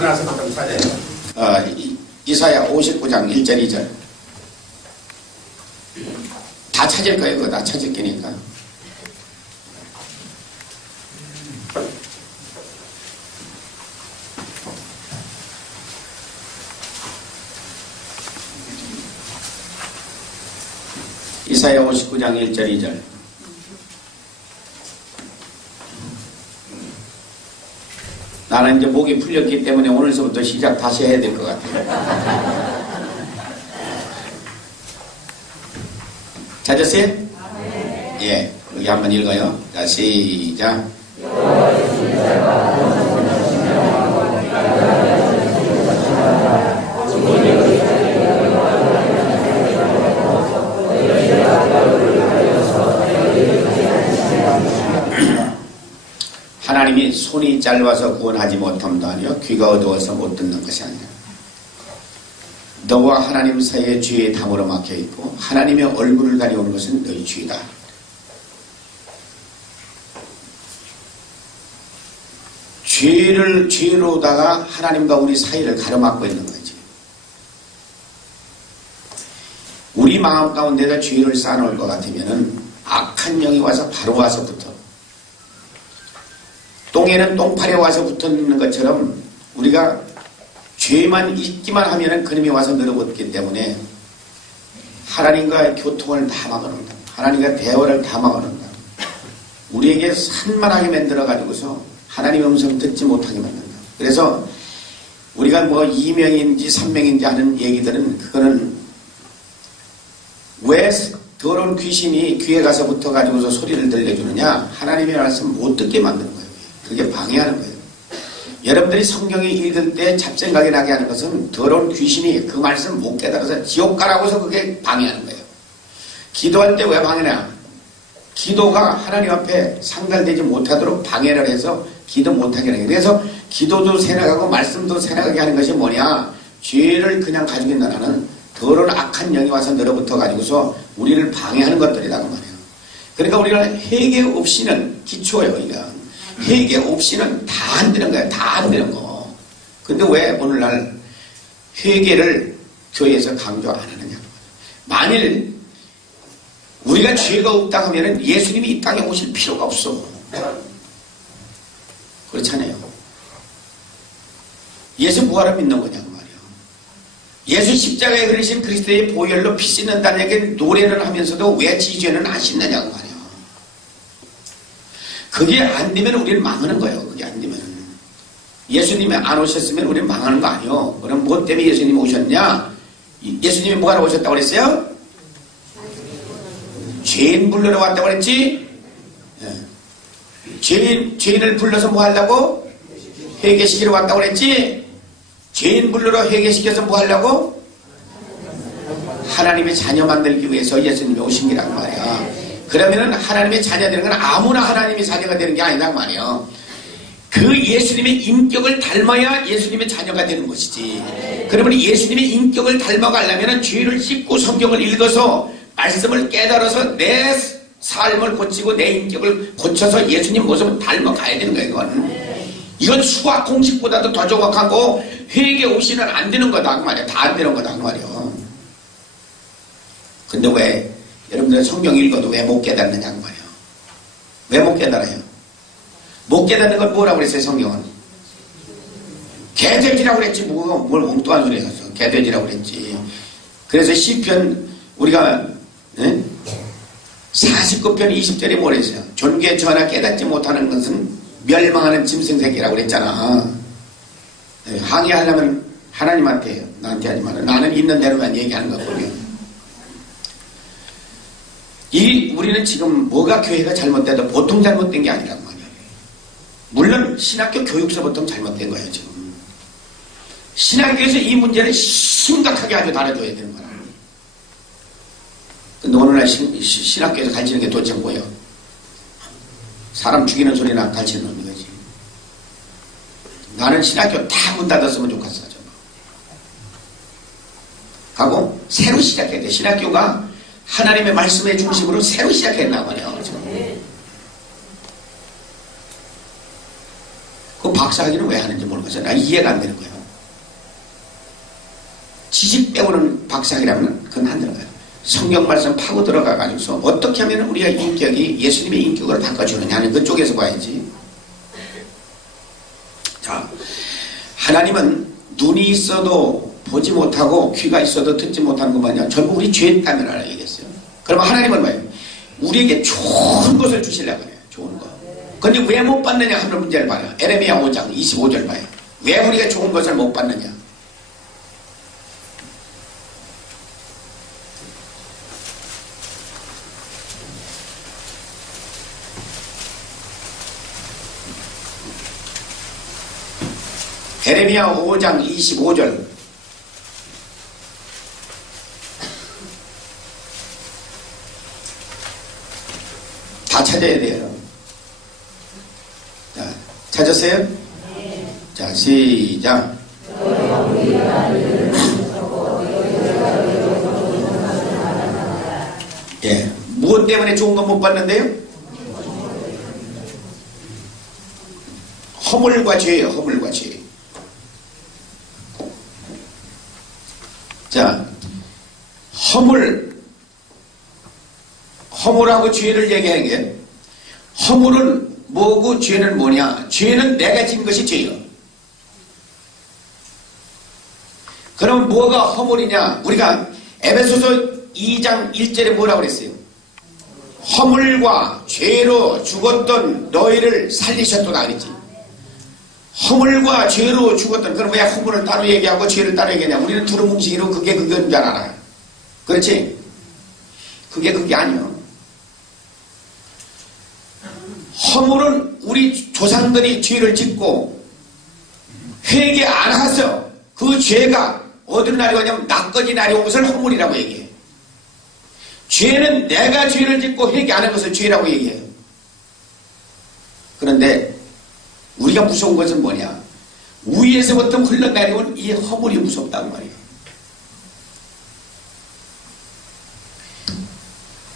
하나씩 좀 찾아요. 이사야 59장 1절 2절 다 찾을 거예요. 그거 다 찾을 거니까. 이사야 59장 1절 2절 나는 이제 목이 풀렸기 때문에 오늘서부터 시작 다시 해야 될 것 같아요. 찾았어요? 예, 여기 한번 읽어요. 자, 시작. 하나님이 손이 짧아서 구원하지 못함도 아니요 귀가 어두워서 못 듣는 것이 아니라 너와 하나님 사이에 죄의 담으로 막혀있고 하나님의 얼굴을 가리우는 것은 너희 죄다. 죄로다가 하나님과 우리 사이를 가로막고 있는 거지. 우리 마음 가운데다 죄를 쌓아놓을 것 같으면은 악한 영이 와서 바로 와서 붙어. 똥에는 똥파리에 와서 붙어있는 것처럼 우리가 죄만 잊기만 하면은 그놈이 와서 늘어붙기 때문에 하나님과의 교통을 다 막아놓는다. 하나님과 대화를 다 막아놓는다. 우리에게 산만하게 만들어가지고서 하나님의 음성 듣지 못하게 만든다. 그래서 우리가 뭐 2명인지 3명인지 하는 얘기들은 그거는 왜 더러운 귀신이 귀에 가서 붙어가지고서 소리를 들려주느냐? 하나님의 말씀 못 듣게 만드는 거예요. 그게 방해하는 거예요. 여러분들이 성경에 읽을 때 잡생각이 나게 하는 것은 더러운 귀신이 그 말씀 못 깨달아서 지옥 가라고서 그게 방해하는 거예요. 기도할 때 왜 방해냐? 기도가 하나님 앞에 상달되지 못하도록 방해를 해서 기도 못하게 하는 거예요. 그래서 기도도 새나가고 말씀도 새나가게 하는 것이 뭐냐? 죄를 그냥 가지고 있는 나는 더러운 악한 영이 와서 늘어붙어 가지고서 우리를 방해하는 것들이라고 말해요. 그러니까 우리가 회개 없이는 기초예요. 이거. 회개 없이는 다 안 되는 거야. 다 안 되는 거. 근데 왜 오늘날 회개를 교회에서 강조 안 하느냐. 만일 우리가 죄가 없다 하면 예수님이 이 땅에 오실 필요가 없어. 그렇잖아요. 예수 뭐하러 믿는 거냐고 말이야. 예수 십자가에 그리신 그리스도의 보혈로 피 씻는다는 얘기 노래를 하면서도 왜 지죄는 안 씻느냐고 말이야. 그게 안 되면 우리는 망하는 거예요. 그게 안 되면. 예수님이 안 오셨으면 우리는 망하는 거 아니에요. 그럼 뭐 때문에 예수님이 오셨냐? 예수님이 뭐하러 오셨다고 그랬어요? 죄인 불러러 왔다고 그랬지? 죄인을 불러서 뭐 하려고? 회개시키러 왔다고 그랬지? 죄인 불러러 회개시켜서 뭐 하려고? 하나님의 자녀 만들기 위해서 예수님이 오신 거란 말이야. 그러면은 하나님의 자녀가 되는 건 아무나 하나님의 자녀가 되는 게 아니란 말이에요. 그 예수님의 인격을 닮아야 예수님의 자녀가 되는 것이지. 그러면 예수님의 인격을 닮아가려면 죄를 씻고 성경을 읽어서 말씀을 깨달아서 내 삶을 고치고 내 인격을 고쳐서 예수님 모습을 닮아가야 되는 거예요. 이건 수학 공식보다도 더 정확하고 회개 없이는 안 되는 거다 그 말이야. 다 안 되는 거다 그 말이야. 근데 왜 여러분들 성경 읽어도 왜 못 깨닫느냐고 말이야. 왜 못 깨달아요? 못 깨닫는 건 뭐라고 그랬어요 성경은? 개돼지라고 그랬지. 뭘 엉뚱한 소리 했어. 개돼지라고 그랬지. 그래서 시편 우리가 49편 20절에 뭐라 했어요? 존귀의 전하 깨닫지 못하는 것은 멸망하는 짐승새끼라고 그랬잖아. 항의하려면 하나님한테 해요. 나한테 하지 마라. 나는 있는 대로만 얘기하는 거거든요. 우리는 지금 뭐가 교회가 잘못돼도 보통 잘못된 게 아니란 말이에요. 물론 신학교 교육서부터 잘못된 거예요. 지금 신학교에서 이 문제를 심각하게 아주 다뤄줘야 되는 거야. 근데 오늘날 신학교에서 가르치는 게 도대체 뭐예요? 사람 죽이는 소리나 가르치는 거지. 나는 신학교 다 문 닫았으면 좋겠어. 하고 새로 시작해야 돼. 신학교가 하나님의 말씀의 중심으로 새로 시작했나 말이야. 그 박사학위는 왜 하는지 모르겠어요. 나 이해가 안 되는 거예요. 지식 배우는 박사학위라면 그건 안 들어가요. 성경 말씀 파고 들어가가지고서 어떻게 하면 우리가 인격이 예수님의 인격으로 바꿔주느냐 하는 그쪽에서 봐야지. 자, 하나님은 눈이 있어도 보지 못하고 귀가 있어도 듣지 못하는 것만요 전부 우리 죄 때문에 알아 얘기했어요. 그러면 하나님은 뭐예요? 우리에게 좋은 것을 주시려고 해요. 좋은 거. 근데 왜 못 받느냐 하는 문제를 봐요. 에레미야 5장 25절 봐요. 왜 우리가 좋은 것을 못 받느냐? 에레미야 5장 25절. 다 찾아야 돼요. 자, 찾았어요? 네. 자, 시작. 예, 무엇 때문에 좋은 거 못 받는데요? 허물과 죄예요. 허물과 죄. 자, 허물하고 죄를 얘기하는 게, 허물은 뭐고 죄는 뭐냐? 죄는 내가 진 것이 죄요. 그럼 뭐가 허물이냐? 우리가 에베소서 2장 1절에 뭐라고 그랬어요? 허물과 죄로 죽었던 너희를 살리셨도다 그랬지. 허물과 죄로 죽었던, 그럼 왜 허물을 따로 얘기하고 죄를 따로 얘기하냐? 우리는 두루뭉실이로 그게 그건 줄 알아. 그렇지? 그게 아니요. 허물은 우리 조상들이 죄를 짓고 회개 안 해서 그 죄가 어디로 날아가냐면 나까지 날아온 것을 허물이라고 얘기해요. 죄는 내가 죄를 짓고 회개 안 한 것을 죄라고 얘기해요. 그런데 우리가 무서운 것은 뭐냐? 위에서부터 흘러내려온 이 허물이 무섭단 말이에요.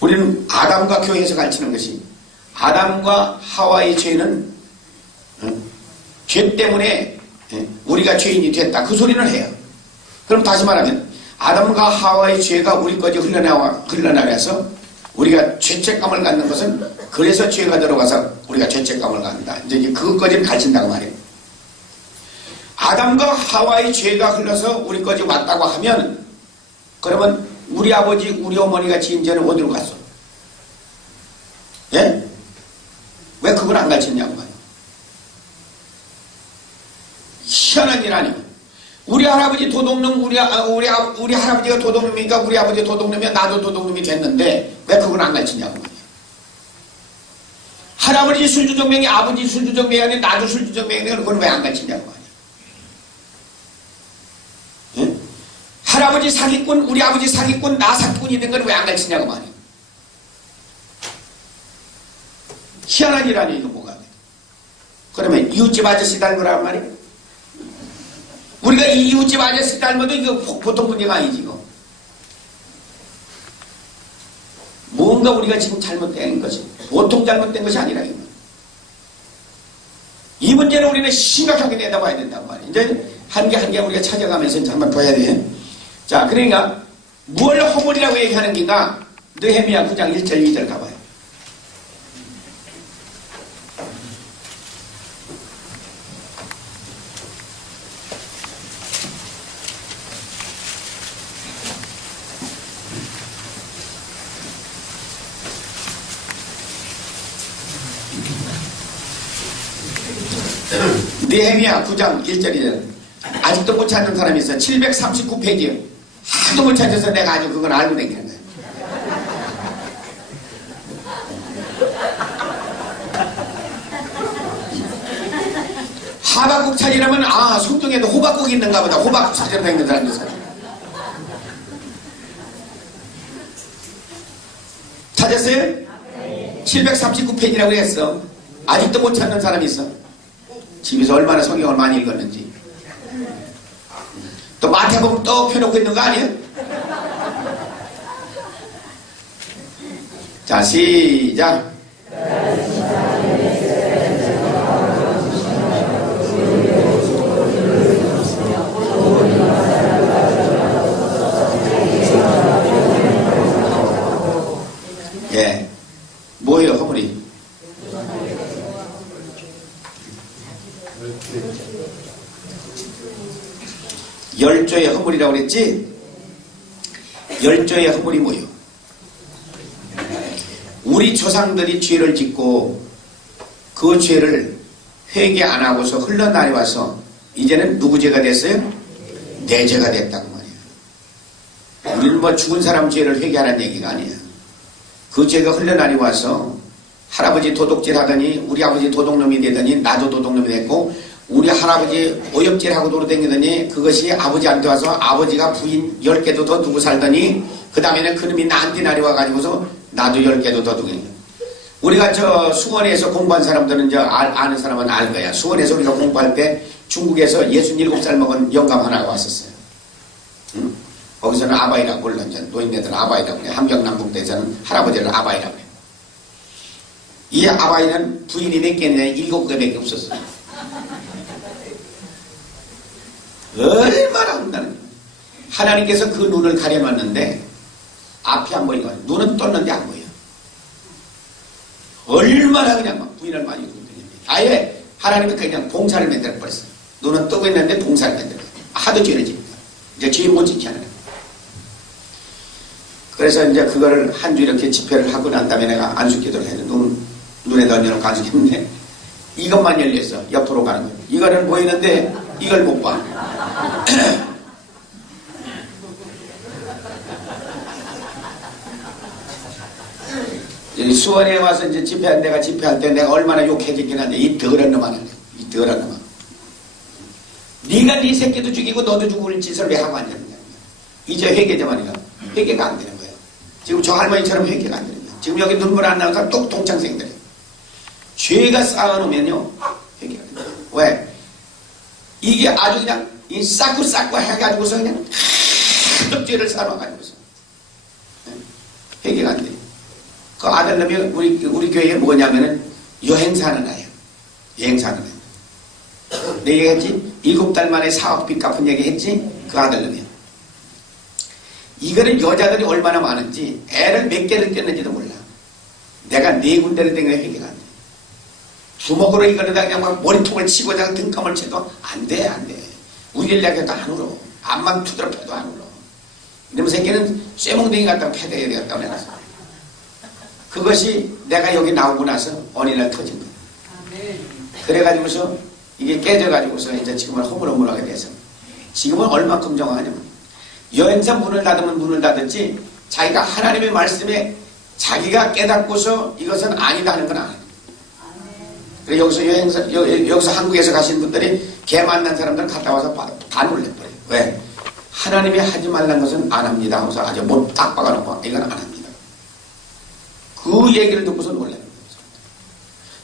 우리는 아담과 교회에서 가르치는 것이, 아담과 하와의 죄는 죄 때문에 우리가 죄인이 됐다, 그 소리는 해요. 그럼 다시 말하면 아담과 하와의 죄가 우리까지 흘러나와서 우리가 죄책감을 갖는 것은, 그래서 죄가 들어가서 우리가 죄책감을 갖는다, 이제 그것까지는 가르친다고 말이에요. 아담과 하와의 죄가 흘러서 우리까지 왔다고 하면, 그러면 우리 아버지 우리 어머니가 지은 죄는 어디로 갔어? 예? 왜 그걸 안 가르쳤냐고 말이에요. 희한한 일 아니에요. 우리 할아버지 도둑놈, 우리 할아버지가 도둑놈이니까 우리 아버지 도둑놈이면 나도 도둑놈이 됐는데 왜 그걸 안 가르치냐고 말이에요. 할아버지 술주정명이 아버지 술주정명이 아니라 나도 술주정명이니까 그걸 왜 안 가르치냐고 말이에요. 예? 할아버지 사기꾼, 우리 아버지 사기꾼, 나 사기꾼이 된 걸 왜 안 가르치냐고 말이에요. 희한한 일 아니에요, 이거 뭐가. 그러면 이웃집 아저씨 닮은 거란 말이에요. 우리가 이 이웃집 아저씨 닮아도 이거 보통 문제가 아니지, 이거. 뭔가 우리가 지금 잘못된 것이, 보통 잘못된 것이 아니라, 이거. 이 문제는 우리는 심각하게 내다봐야 된단 말이에요. 이제 한 개 한 개 우리가 찾아가면서 한번 봐야 돼. 자, 그러니까, 뭘 허물이라고 얘기하는 게가, 느헤미야 9장 1절 2절 가봐요. 느헤미야 9장 1절이잖아. 아직도 못 찾는 사람이 있어. 739페이지요. 하도 못 찾아서 내가 아주 그걸 알고 다니는 거야. 하박국 찾으려면, 아, 성중에도 호박국 있는가 보다. 호박국 찾으러 다니는 사람도 있어. 찾았어요? 739페이지라고 했어. 아직도 못 찾는 사람이 있어. 집에서 얼마나 성경을 많이 읽었는지. 또 마태복음 또 펴놓고 있는 거 아니에요? 자, 시작. 열조의 허물이라고 그랬지? 열조의 허물이 뭐요? 우리 조상들이 죄를 짓고 그 죄를 회개 안 하고서 흘러내려와서 이제는 누구 죄가 됐어요? 내 죄가 됐다고 말이야. 우리는 뭐 죽은 사람 죄를 회개하라는 얘기가 아니야. 그 죄가 흘러내려와서 할아버지 도둑질 하더니 우리 아버지 도둑놈이 되더니 나도 도둑놈이 됐고 우리 할아버지 오엽질하고 돌아다니더니 그것이 아버지한테 와서 아버지가 부인 10개도 더 두고 살더니 그 다음에는 그놈이 나한테 내려와가지고서 나도 10개도 더 두고. 우리가 저 수원에서 공부한 사람들은 아는 사람은 알 거야. 수원에서 우리가 공부할 때 중국에서 67살 먹은 영감 하나가 왔었어요. 응? 거기서는 아바이라고 불러. 노인네들은 아바이라고 그래. 함경남북도에서는 할아버지를 아바이라고 그래. 이 아바이는 부인이 몇 개냐? 7개밖에 없었어요. 얼마나 혼나는. 하나님께서 그 눈을 가려놨는데 앞이 안 보이고 눈은 떴는데 안 보여. 얼마나 그냥 막 부인을 많이 두드렸는데 아예 하나님은 그냥 봉사를 만들어버렸어요. 눈은 뜨고 있는데 봉사를 만들어버렸어요. 하도 죄를 짓니까 이제 죄 못 짓게 하는 거예요. 그래서 이제 그거를 한 주 이렇게 집회를 하고 난 다음에 내가 안수기도를 했는데 눈에 던져놓고 안수기도했는데 이것만 열렸어. 옆으로 가는 거예요. 이거는 보이는데 이걸 못 봐. 여기 수원에 와서 이제 내가 집회할 때 내가 얼마나 욕해지긴 한데 이 더러운 놈 하는 거야. 이 더러운 놈. 네가 네 새끼도 죽이고 너도 죽을 짓을 왜 하고 앉았느냐. 이제 회개 좀 하니까 회개가 안 되는 거예요. 지금 저 할머니처럼 회개가 안 되는 거예요. 지금 여기 눈물 안 나니까 똑 동창생들이에요. 죄가 쌓아놓으면요 회개가 안 돼요. 왜? 이게 아주 그냥 이 쌓고 해가지고서 그냥 한쪽 죄를 쌓아놔가지고서 회개가 안 돼요. 그 아들놈이 우리 교회에 뭐냐면은 여행사는 아예요. 여행사는 아예요. 내 얘기했지? 7달 만에 사업비 갚은 얘기 했지? 그 아들놈이요. 이거는 여자들이 얼마나 많은지 애를 몇 개를 뗐는지도 몰라. 내가 4군데를 댄 거에 회개가 안 돼. 주먹으로 이거를 그냥 막 머리통을 치고 등감을 쳐도 안 돼, 안 돼. 우길려해도 안 울어. 앞만 투드러 패도 안 울어. 이놈의 새끼는 쇠몽둥이 갖다가 패대야 되겠다고 내가. 그것이 내가 여기 나오고 나서 어느 날 터진 거야. 그래가지고서 이게 깨져가지고서 이제 지금은 허물허물하게 돼서 지금은 얼만큼 정하냐면 여행사 문을 닫으면 문을 닫았지 자기가 하나님의 말씀에 자기가 깨닫고서 이것은 아니다 하는 건 아니에요. 그래서 여기서 한국에서 가신 분들이 개 만난 사람들 갔다 와서 다 놀래버려요. 왜? 하나님이 하지 말란 것은 안 합니다 하면서 아주 못 딱 박아놓고 이건 안 합니다. 그 얘기를 듣고서 놀라는 거예요.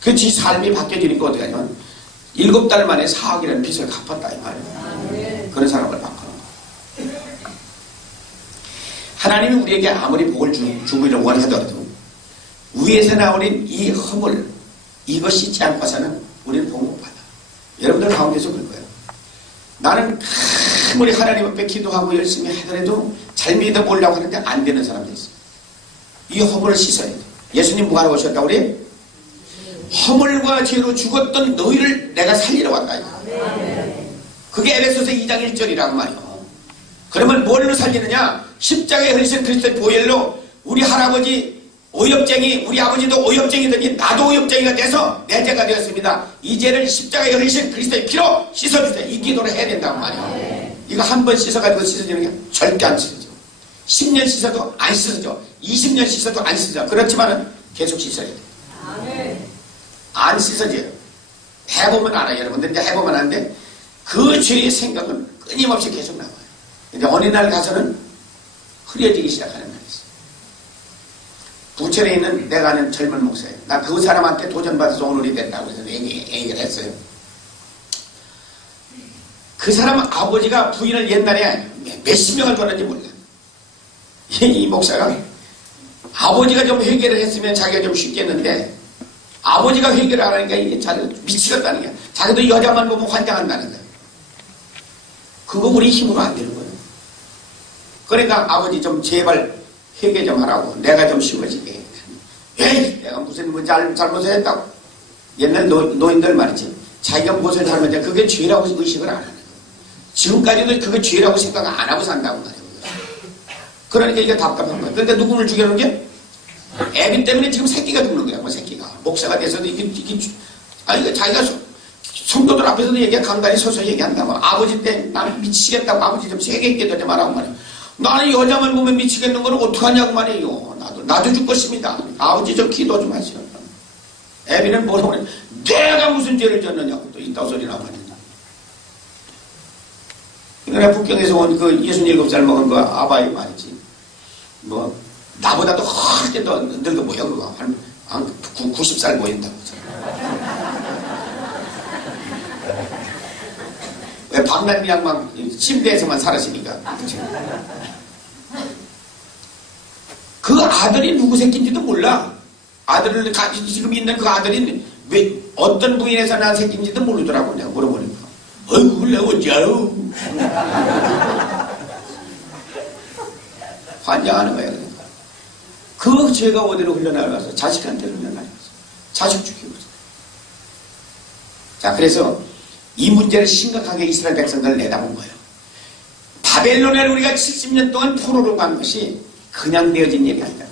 그 지 삶이 바뀌어지니까 어떻게 하냐면 7달 만에 4억이라는 빚을 갚았다 이 말이에요. 그런 사람을 바꾸는 거예요. 하나님이 우리에게 아무리 복을 주기를 원하더라도 위에서 나오는 이 허물 이거 씻지 않고서는 우리는 복 못 받아. 여러분들 가운데서 그럴 거예요. 나는 아무리 하나님 앞에 기도하고 열심히 하더라도 잘 믿어보려고 하는데 안 되는 사람도 있어요. 이 허물을 씻어야 돼. 예수님 뭐하러 오셨다고 그래? 허물과 죄로 죽었던 너희를 내가 살리러 왔다. 그게 에베소서 2장 1절이란 말이에요. 그러면 뭘로 살리느냐? 십자가에 흘리신 그리스도의 보혈로 우리 할아버지 오엽쟁이, 우리 아버지도 오엽쟁이더니 나도 오엽쟁이가 돼서 내 죄가 되었습니다. 이 죄를 십자가에 흘리신 그리스도의 피로 씻어주세요. 이 기도를 해야 된단 말이에요. 이거 한 번 씻어가지고 씻어지는 게 절대 안 씻어져. 10년 씻어도 안 씻어져. 20년 씻어도 안 씻어져. 그렇지만은 계속 씻어야 돼. 안 씻어져요. 해보면 알아요. 여러분들 이제 해보면 아는데 그 죄의 생각은 끊임없이 계속 나와요. 이제 어느 날 가서는 흐려지기 시작하는 날이 있어요. 부천에 있는 내가 아는 젊은 목사예요. 나 그 사람한테 도전받아서 오늘이 된다고 해서 얘기를 했어요. 그 사람은 아버지가 부인을 옛날에 몇십 명을 줬는지 몰라. 이 목사가 아버지가 좀 회개를 했으면 자기가 좀 쉽겠는데 아버지가 회개를 안 하니까 이게 자기가 미치겠다는 거야. 자기도 여자만 보면 환장한다는 거야. 그거 우리 힘으로 안 되는 거예요. 그러니까 아버지 좀 제발 회개 좀 하라고 내가 좀 쉬워지게. 에이 내가 무슨 잘못을 했다고. 옛날 노인들 말이지. 자기가 무엇을 잘못했냐 그게 죄라고 의식을 안 하는 거예요. 지금까지도 그게 죄라고 생각 안 하고 산다고 말이에요. 그러니까 이게 답답한 거예요. 그런데 누구를 죽이려는 게? 애비 때문에 지금 새끼가 죽는 거야. 뭐 새끼가 목사가 돼서도 이게 자기가 성도들 앞에서도 얘기해 강단히 서서 얘기한다고. 아버지 때 나는 미치겠다고 아버지 좀 세게 깨닫지 말라고 말이야. 나는 여자만 보면 미치겠는 걸 어떡하냐고 말이에요. 나도 죽 것입니다. 아버지 좀 기도 좀 하시오. 애비는 뭐라고 그래? 내가 무슨 죄를 졌느냐고 또 이따 소리나 말이야. 그러니까 북경에서 온 그 67살 먹은 그 아바이 말이지. 뭐 나보다도 훨씬 더 늙어 보여 그거. 한 90살 보인다고. 왜 밤낮 그냥 막 침대에서만 살았으니까. 그 아들이 누구 새끼인지도 몰라. 아들을 지금 있는 그 아들이 왜 어떤 부인에서 난 새끼인지도 모르더라고. 내가 물어보니까. 어이구 그래 어째요. 환장하는 거야. 그러니까. 그 죄가 어디로 흘러나가서 자식한테 흘러나가서 자식 죽이고 있어. 자 그래서 이 문제를 심각하게 이스라엘 백성들을 내다본 거예요. 바벨론에 우리가 70년 동안 포로로 간 것이 그냥 되어진 일이 아니다.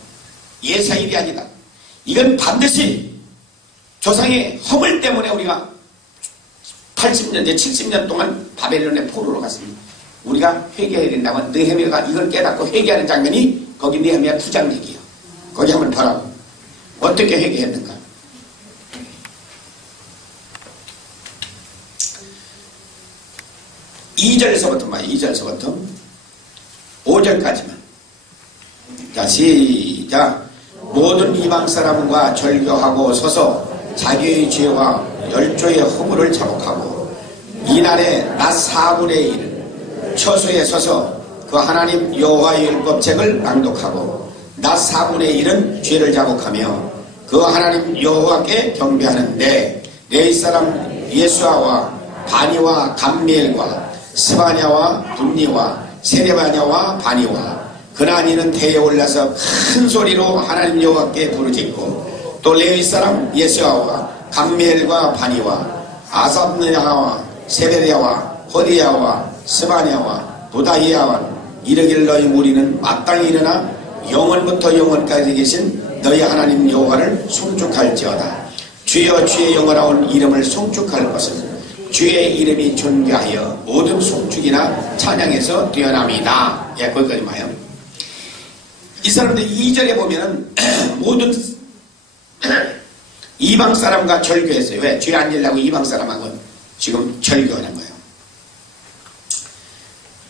예사 일이 아니다. 이건 반드시 조상의 허물 때문에 우리가 80년, 70년 동안 바벨론의 포로로 갔습니다. 우리가 회개해야 된다고 느헤미야가 이걸 깨닫고 회개하는 장면이 거기 느헤미야 9장 얘기예요. 거기 한번 보라고. 어떻게 회개했는가. (2절에서부터) 봐요. 2절에서부터 5절까지만. 자 시작. 모든 이방 사람과 절교하고 서서 자기의 죄와 열조의 허물을 자복하고 이날에 낮 4분의 1 처소에 서서 그 하나님 여호와의 율법책을 낭독하고 낮 4분의 1은 죄를 자복하며 그 하나님 여호와께 경배하는데 레위 사람 예수아와 바니와 감미엘과 스바냐와 분니와 세레바냐와 바니와 그나니는 태에 올라서 큰 소리로 하나님 여호와께 부르짖고 또 레위 사람 예수아와 감미엘과 바니와 아삽느야와 세베랴와 호디야와 스바냐와 부다히야와 이르길 너희 무리는 마땅히 일어나 영원부터 영원까지 계신 너희 하나님 여호와를 송축할지어다. 주여 주의 영원하온 이름을 송축할 것은 주의 이름이 존귀하여 모든 송축이나 찬양에서 뛰어남이다. 예, 거기까지 봐요. 이 사람들 2절에 보면은 모든 이방 사람과 절교했어요. 왜? 죄 안 지려고 이방 사람하고 지금 절교하는 거예요.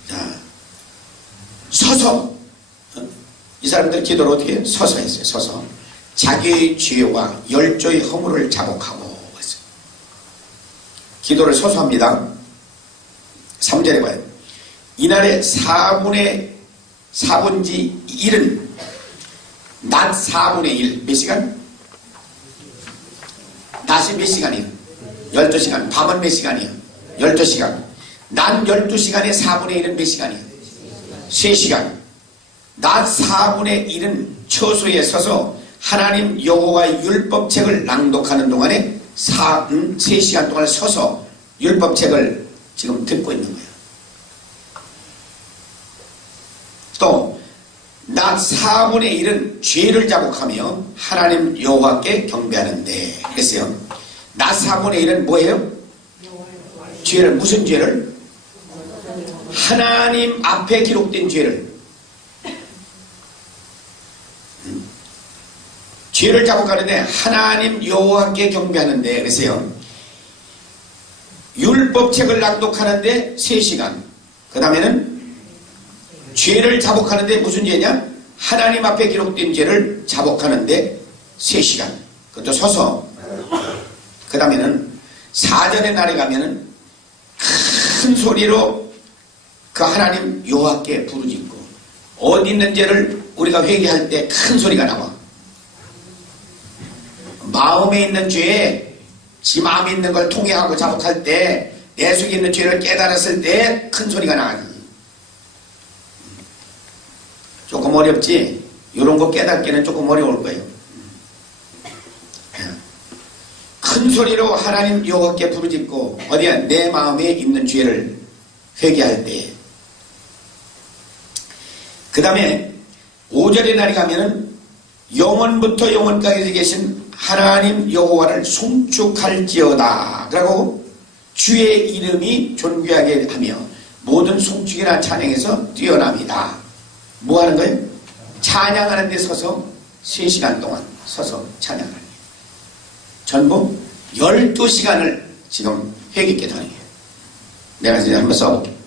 자, 서서 이 사람들 기도를 어떻게 해요? 서서 했어요. 서서 자기의 죄와 열조의 허물을 자복하고 했어요. 기도를 서서 합니다. 3절에 봐요. 이날의 4분의 4분지 1은 낮 4분의 1 몇 시간? 낮이 몇 시간이에요? 12시간. 밤은 몇 시간이에요? 12시간. 낮 12시간에 4분의 1은 몇 시간이에요? 3시간. 낮 4분의 1은 처소에 서서 하나님 여호와의 율법책을 낭독하는 동안에 3시간 동안 서서 율법책을 지금 듣고 있는 거예요. 또 낮 4분의 1은 죄를 자복하며 하나님 여호와께 경배하는데 그랬어요. 낮 4분의 1은 뭐예요? 죄를, 무슨 죄를? 하나님 앞에 기록된 죄를. 죄를 자복하는데 하나님 여호와께 경배하는데 그랬어요. 율법책을 낭독하는데 3시간. 그 다음에는 죄를 자복하는데 무슨 죄냐? 하나님 앞에 기록된 죄를 자복하는데 3시간. 그것도 서서. 그 다음에는 4절의 날에 가면은 큰 소리로 그 하나님 여호와께 부르짖고 어디 있는 죄를 우리가 회개할 때 큰 소리가 나와. 마음에 있는 죄에 지 마음에 있는 걸 통회하고 자복할 때 내 속에 있는 죄를 깨달았을 때 큰 소리가 나가지. 조금 어렵지? 이런 거 깨닫기는 조금 어려울 거예요. 큰 큰 소리로 하나님 여호와께 부르짖고 어디야 내 마음에 있는 죄를 회개할 때에 그 다음에 5절의 날이 가면은 영원부터 영원까지 계신 하나님 여호와를 송축할지어다 라고 주의 이름이 존귀하게 하며 모든 송축이나 찬양에서 뛰어납니다. 뭐 하는 거예요? 찬양하는 데 서서 3시간 동안 서서 찬양을 해요. 전부 12시간을 지금 회개께 다니게 해요. 내가 이제 한번 써볼게요.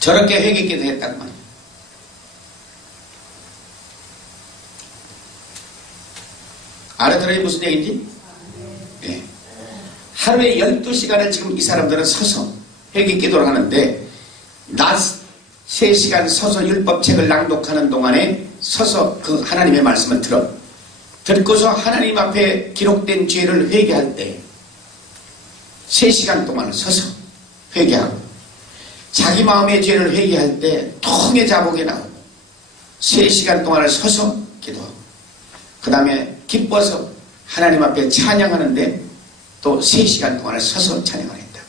저렇게 회개기도 했단 말이에요. 알아들어요? 무슨 얘기인지? 네. 하루에 12시간을 지금 이 사람들은 서서 회개기도를 하는데 낮 3시간 서서 율법책을 낭독하는 동안에 서서 그 하나님의 말씀을 듣고서 하나님 앞에 기록된 죄를 회개할 때 3시간 동안을 서서 회개하고 자기 마음의 죄를 회개할 때 통의 자복이 나오고 3시간 동안을 서서 기도하고 그 다음에 기뻐서 하나님 앞에 찬양하는데 또 3시간 동안을 서서 찬양을 했다.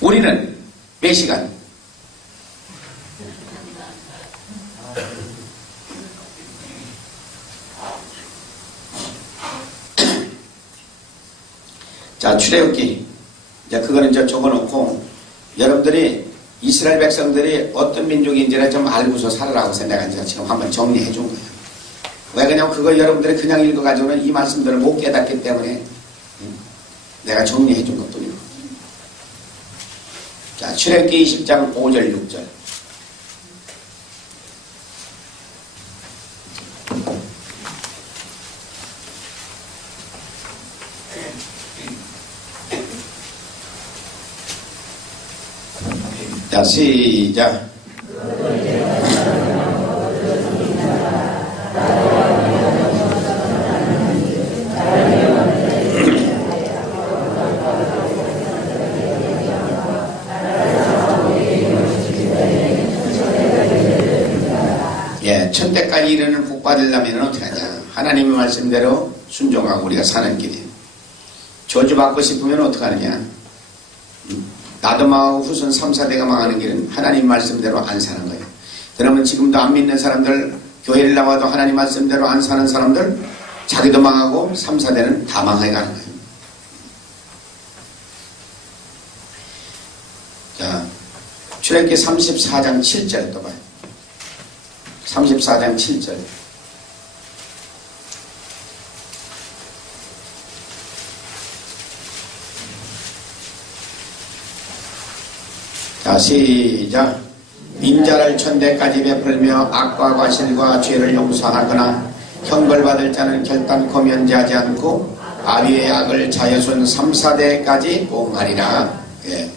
우리는 몇 시간? 자, 출애굽기. 이제 그거는 적어놓고 여러분들이 이스라엘 백성들이 어떤 민족인지를 좀 알고서 살아라고 생각한 제가 지금 한번 정리해 준 거예요. 왜 그냥 그걸 여러분들이 그냥 읽어가지고는 이 말씀들을 못 깨닫기 때문에 내가 정리해 준 것뿐이고. 자, 출애굽기 20장 5절 6절. 자, 시작. 예, 천대까지 이르는 복 받으려면 어떻게 하냐? 하나님의 말씀대로 순종하고 우리가 사는 길이에요. 저주받고 싶으면 어떻게 하느냐? 나도 망하고 후손 3, 4대가 망하는 길은 하나님 말씀대로 안 사는 거예요. 그러면 지금도 안 믿는 사람들, 교회를 나와도 하나님 말씀대로 안 사는 사람들, 자기도 망하고 3, 4대는 다 망해 가는 거예요. 자, 출애굽기 34장 7절 또 봐요. 34장 7절. 자, 시작. 인자를 천대까지 베풀며 악과 과실과 죄를 용서하거나 형벌받을 자는 결단코 면제하지 않고 아비의 악을 자여손 3, 4대까지 봉하리라. 예.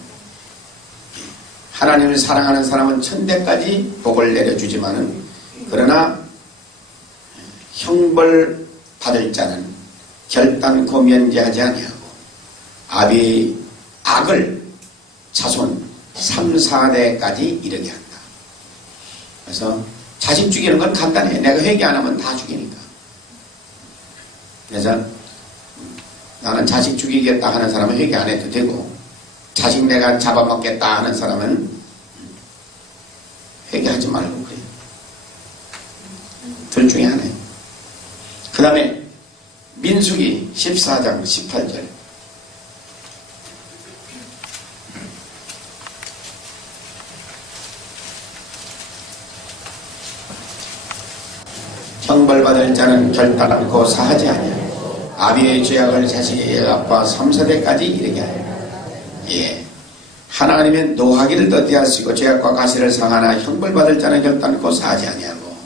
하나님을 사랑하는 사람은 천대까지 복을 내려주지만은 그러나 형벌 받을 자는 결단코 면제하지 아니하고 아비의 악을 자손 3, 4대까지 이르게 한다. 그래서 자식 죽이는 건 간단해. 내가 회개 안 하면 다 죽이니까. 그래서 나는 자식 죽이겠다 하는 사람은 회개 안 해도 되고, 자식 내가 잡아먹겠다 하는 사람은 회개하지 말고 그래요. 둘 중에 하나예요. 그 다음에 민수기 14장 18절. 형벌받을 자는 결단 않고 사하지 아니하고 아비의 죄악을 자식에게 갚아 3, 4대까지 이르게 하리라. 예, 하나님의 노하기를 더디하시고 죄악과 가시를 상하나 형벌받을 자는 결단 않고 사하지 아니하고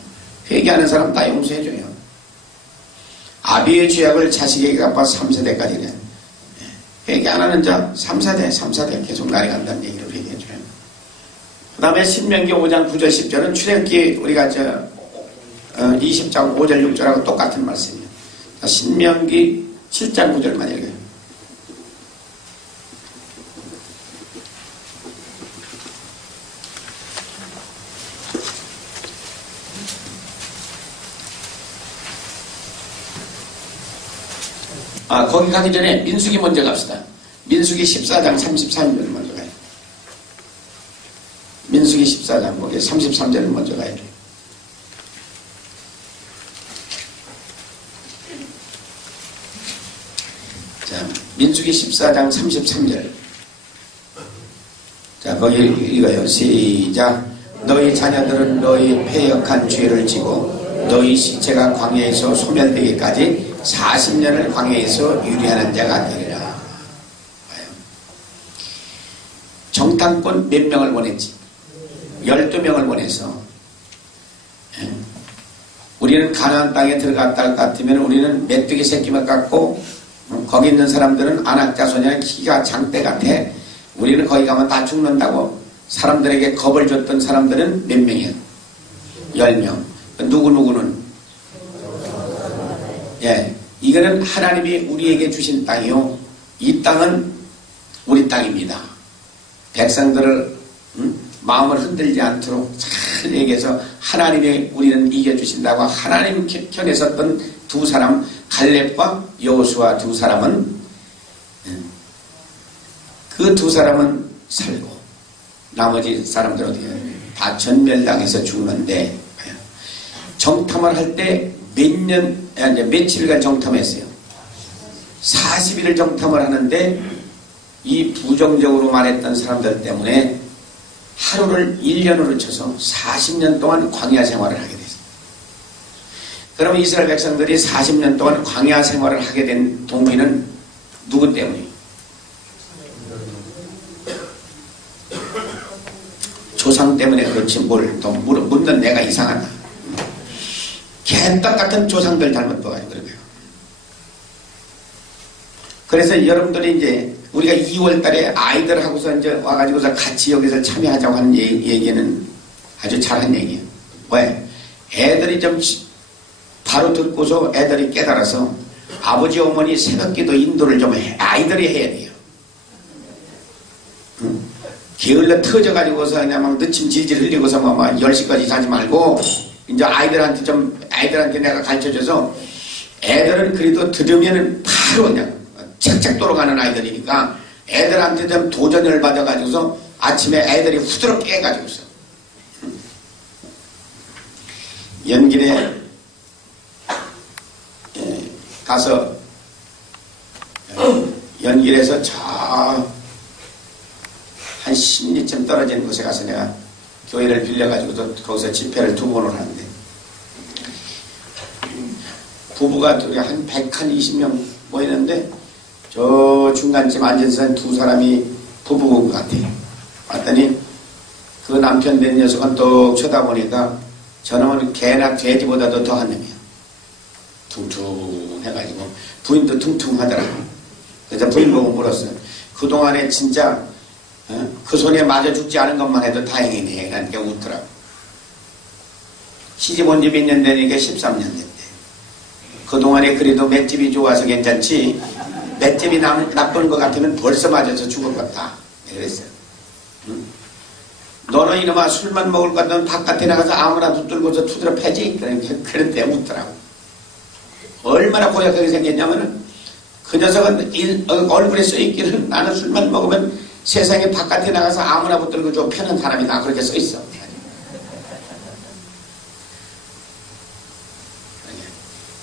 회개하는 사람 다 용서해줘요. 아비의 죄악을 자식에게 갚아 3, 4대까지는 회개 안 하는 자 3, 4대 계속 날이 간다는 얘기를 회개해줘요. 그 다음에 신명기 5장 9절 10절은 출애굽기 우리가 20장 5절 6절하고 똑같은 말씀이에요. 신명기 7장 9절만 읽어요. 거기 가기 전에 민수기 먼저 갑시다. 민수기 14장 33절 먼저 가요. 민수기 14장 거기 33절을 먼저 가야 돼요. 자, 민수기 14장 33절. 자, 거기 읽어요. 시작. 너희 자녀들은 너희 패역한 죄를 지고 너희 시체가 광야에서 소멸되기까지 40년을 광야에서 유리하는 자가 되리라. 정탐꾼 몇 명을 보냈지? 12명을 보내서 우리는 가나안 땅에 들어갔다 할 것 같으면 우리는 메뚜기 새끼만 갖고 거기 있는 사람들은 안악자손이나 키가 장대 같아. 우리는 거기 가면 다 죽는다고 사람들에게 겁을 줬던 사람들은 몇 명이에요? 10명. 누구는? 예, 이거는 하나님이 우리에게 주신 땅이요. 이 땅은 우리 땅입니다. 백성들을 마음을 흔들지 않도록 잘 얘기해서 하나님이 우리는 이겨주신다고 하나님 편에 섰던 두 사람 갈렙과 여호수아 두 사람은 그 두 사람은 살고 나머지 사람들은 어떻게 다 전멸당해서 죽는데 정탐을 할 때 며칠간 정탐했어요. 40일을 정탐을 하는데 이 부정적으로 말했던 사람들 때문에 하루를 1년으로 쳐서 40년 동안 광야 생활을 하게 됐어요. 그러면 이스라엘 백성들이 40년 동안 광야 생활을 하게 된 동기는 누구 때문이에요? 조상 때문에 그렇지 뭘 또 묻는 내가 이상하다. 개떡 같은 조상들 잘못 봐가지고 그러고요. 그래서 여러분들이 이제 우리가 2월 달에 아이들 하고서 이제 와가지고서 같이 여기서 참여하자고 하는 얘기는 아주 잘한 얘기예요. 왜? 애들이 좀 바로 듣고서 애들이 깨달아서 아버지 어머니 새벽기도 인도를 좀 아이들이 해야 돼요. 게을러 터져가지고서 그냥 막 늦침 질질 흘리고서 막 10시까지 자지 말고 이제 아이들한테 내가 가르쳐줘서 애들은 그래도 들으면은 바로 그냥 착착 돌아가는 아이들이니까 애들한테 좀 도전을 받아가지고서 아침에 애들이 후드럽 깨가지고서 연길에 가서 연길에서 저 한 10리쯤 떨어진 곳에 가서 내가 교회를 빌려가지고 거기서 집회를 2번을 하는데 부부가 한 120명 모이는데 저 중간쯤 앉아서 두 사람이 부부인 것 같아요. 왔더니 그 남편 된 녀석은 또 쳐다보니까 저놈은 개나 돼지보다도 더한 놈이야. 퉁퉁해가지고 부인도 퉁퉁하더라고. 그래서 부인 보고 물었어요. 그동안에 진짜 그 손에 맞아 죽지 않은 것만 해도 다행이네. 라는 게 웃더라고. 시집 온 지 몇 년 되니까 13년 됐대. 그동안에 그래도 맷집이 좋아서 괜찮지, 맷집이 나쁜 것 같으면 벌써 맞아서 죽었겠다. 그랬어요. 너는 이놈아 술만 먹을 것 같으면 바깥에 나가서 아무나 붙들고서 투드러 패지? 그런 때 웃더라고. 얼마나 고약하게 생겼냐면은 그 녀석은 얼굴에 써있기를 나는 술만 먹으면 세상에 바깥에 나가서 아무나 붙들고 좀 패는 사람이다. 그렇게 써있어.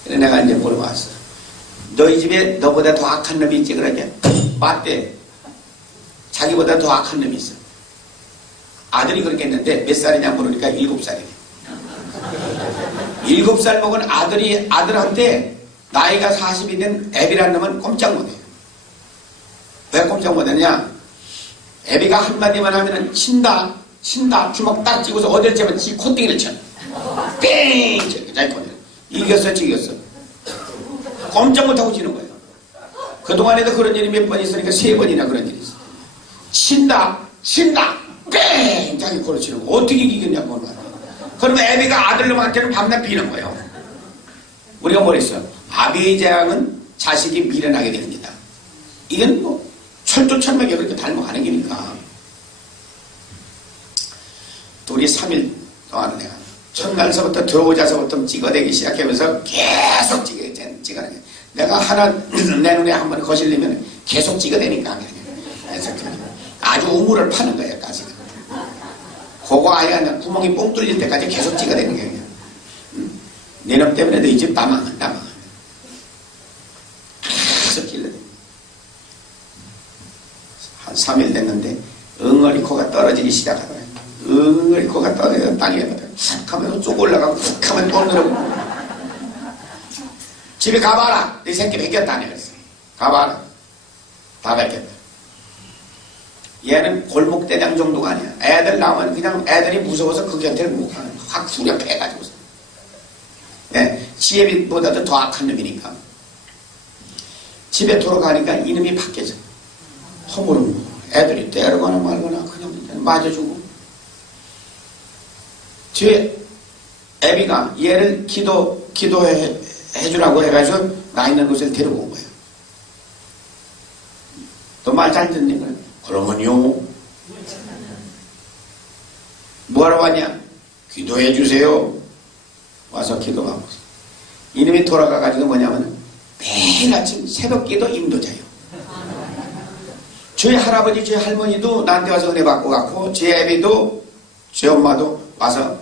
그래 내가 이제 물어봤어. 너희 집에 너보다 더 악한 놈이 있지? 그러냐? 맞대. 자기보다 더 악한 놈이 있어. 아들이 그렇게 했는데 몇 살이냐 물으니까 7살이래. 7살 먹은 아들한테 나이가 40이 된 애비라는 놈은 꼼짝 못해요. 왜 꼼짝 못하냐? 애비가 한마디만 하면은 친다 주먹 딱 쥐고서 어딜 째면 지 콧등이를 쳐. 삥! 자기 콧등. 이겼어 지겼어. 꼼짝 못하고 지는 거예요. 그동안에도 그런 일이 몇 번 있으니까 3번이나 그런 일이 있어. 친다 뺑! 자기 코를 치는 거. 어떻게 이기겠냐고 말이야. 그러면 애비가 아들놈한테는 밤낮 비는 거예요. 우리가 뭘 했어? 아비의장은 자식이 미련하게 됩니다. 이건 뭐 철도철맥에 그렇게 닮아가는 거니까. 둘이 3일 동안 내가 첫날서부터 들어오자서부터 찍어대기 시작하면서 계속 찍어대기. 내가 하나 내 눈에 한번 거슬리면 계속 찍어대니까. 아주 우물을 파는 거야, 가지가. 그거 아예 구멍이 뽕 뚫릴 때까지 계속 찍어대는 거야. 내 놈 때문에 너희 집 다 망한다. 계속 길러대. 한 3일 됐는데 엉어리 코가 떨어지기 시작하더라. 엉어리 코가 떨어져 땅에 싹 하면 쭉 올라가고 훅 하면 또 늘어고. 집에 가봐라. 네 새끼 뺏겼다네. 그랬어. 가봐라. 다 뺏겼다. 얘는 골목대장 정도가 아니야. 애들 나오면 그냥 애들이 무서워서 그 곁을 못 가는 거야. 확 후려패가지고서. 네, 지혜비보다도 더 악한 놈이니까. 집에 돌아가니까 이놈이 바뀌어져. 허물은 애들이 때려거나 말거나 그냥 맞아주고. 뒤에 애비가 얘를 기도해주라고 해가지고 나 있는 곳에 데리고 온 거야. 너 말 잘 듣니? 그러면요. 뭐하러 왔냐? 기도해 주세요. 와서 기도하고 있어. 이놈이 돌아가가지고 뭐냐면 매일 아침 새벽 기도 인도자요. 저희 할아버지, 저희 할머니도 나한테 와서 은혜 받고 갔고, 제 애비도, 제 엄마도 와서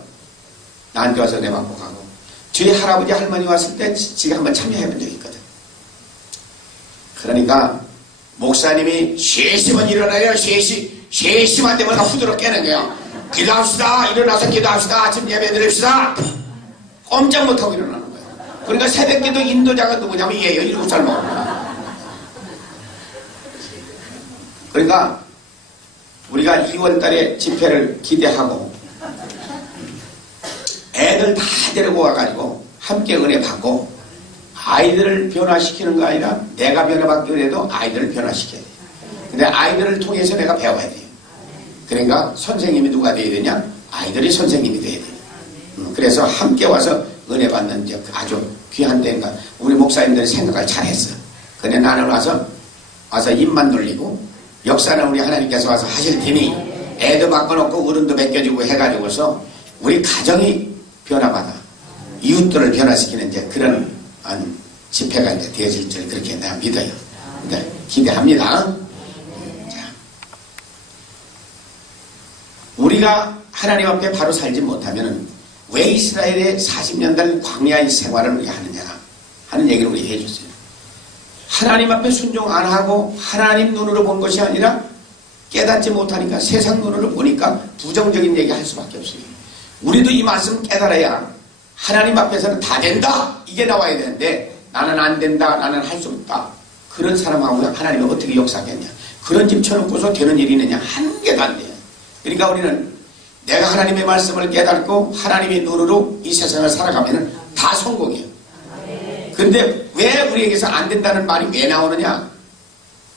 나한테 와서 은혜 받고 가고, 저희 할아버지, 할머니 왔을 때 지가 한번 참여해 본 적이 있거든. 그러니까 목사님이 3시면 일어나요. 3시만 되면 후드러 깨는 거야. 기도합시다. 일어나서 기도합시다. 아침 예배 드립시다. 꼼짝 못하고 일어나는 거야. 그러니까 새벽기도 인도자가 누구냐면 얘예요. 7살 먹은 거야. 그러니까 우리가 2월달에 집회를 기대하고 애들 다 데리고 와가지고 함께 은혜 받고 아이들을 변화시키는 거 아니라 내가 변화받기 위해도 아이들을 변화시켜야 돼. 근데 아이들을 통해서 내가 배워야 돼요. 그러니까 선생님이 누가 돼야 되냐? 아이들이 선생님이 돼야 돼요. 그래서 함께 와서 은혜 받는 아주 귀한 데인가. 우리 목사님들이 생각을 잘했어. 근데 나는 와서 입만 놀리고 역사는 우리 하나님께서 와서 하실 테니 애도 바꿔놓고 어른도 맡겨주고 해가지고서 우리 가정이 변화받아 이웃들을 변화시키는 이제 그런 집회가 이제 되어질 줄 그렇게 내가 믿어요. 네, 기대합니다. 자, 우리가 하나님 앞에 바로 살지 못하면 왜 이스라엘의 40년간 광야의 생활을 우리가 하느냐 하는 얘기를 우리 해줬어요. 하나님 앞에 순종 안 하고 하나님 눈으로 본 것이 아니라 깨닫지 못하니까 세상 눈으로 보니까 부정적인 얘기 할 수밖에 없어요. 우리도 이 말씀 깨달아야 하나님 앞에서는 다 된다 이게 나와야 되는데 나는 안 된다 나는 할 수 없다 그런 사람하고 하나님은 어떻게 역사하겠냐. 그런 집 쳐놓고서 되는 일이 있느냐. 한 개도 안 돼요. 그러니까 우리는 내가 하나님의 말씀을 깨닫고 하나님의 눈으로 이 세상을 살아가면 다 성공이에요. 근데 왜 우리에게서 안 된다는 말이 왜 나오느냐.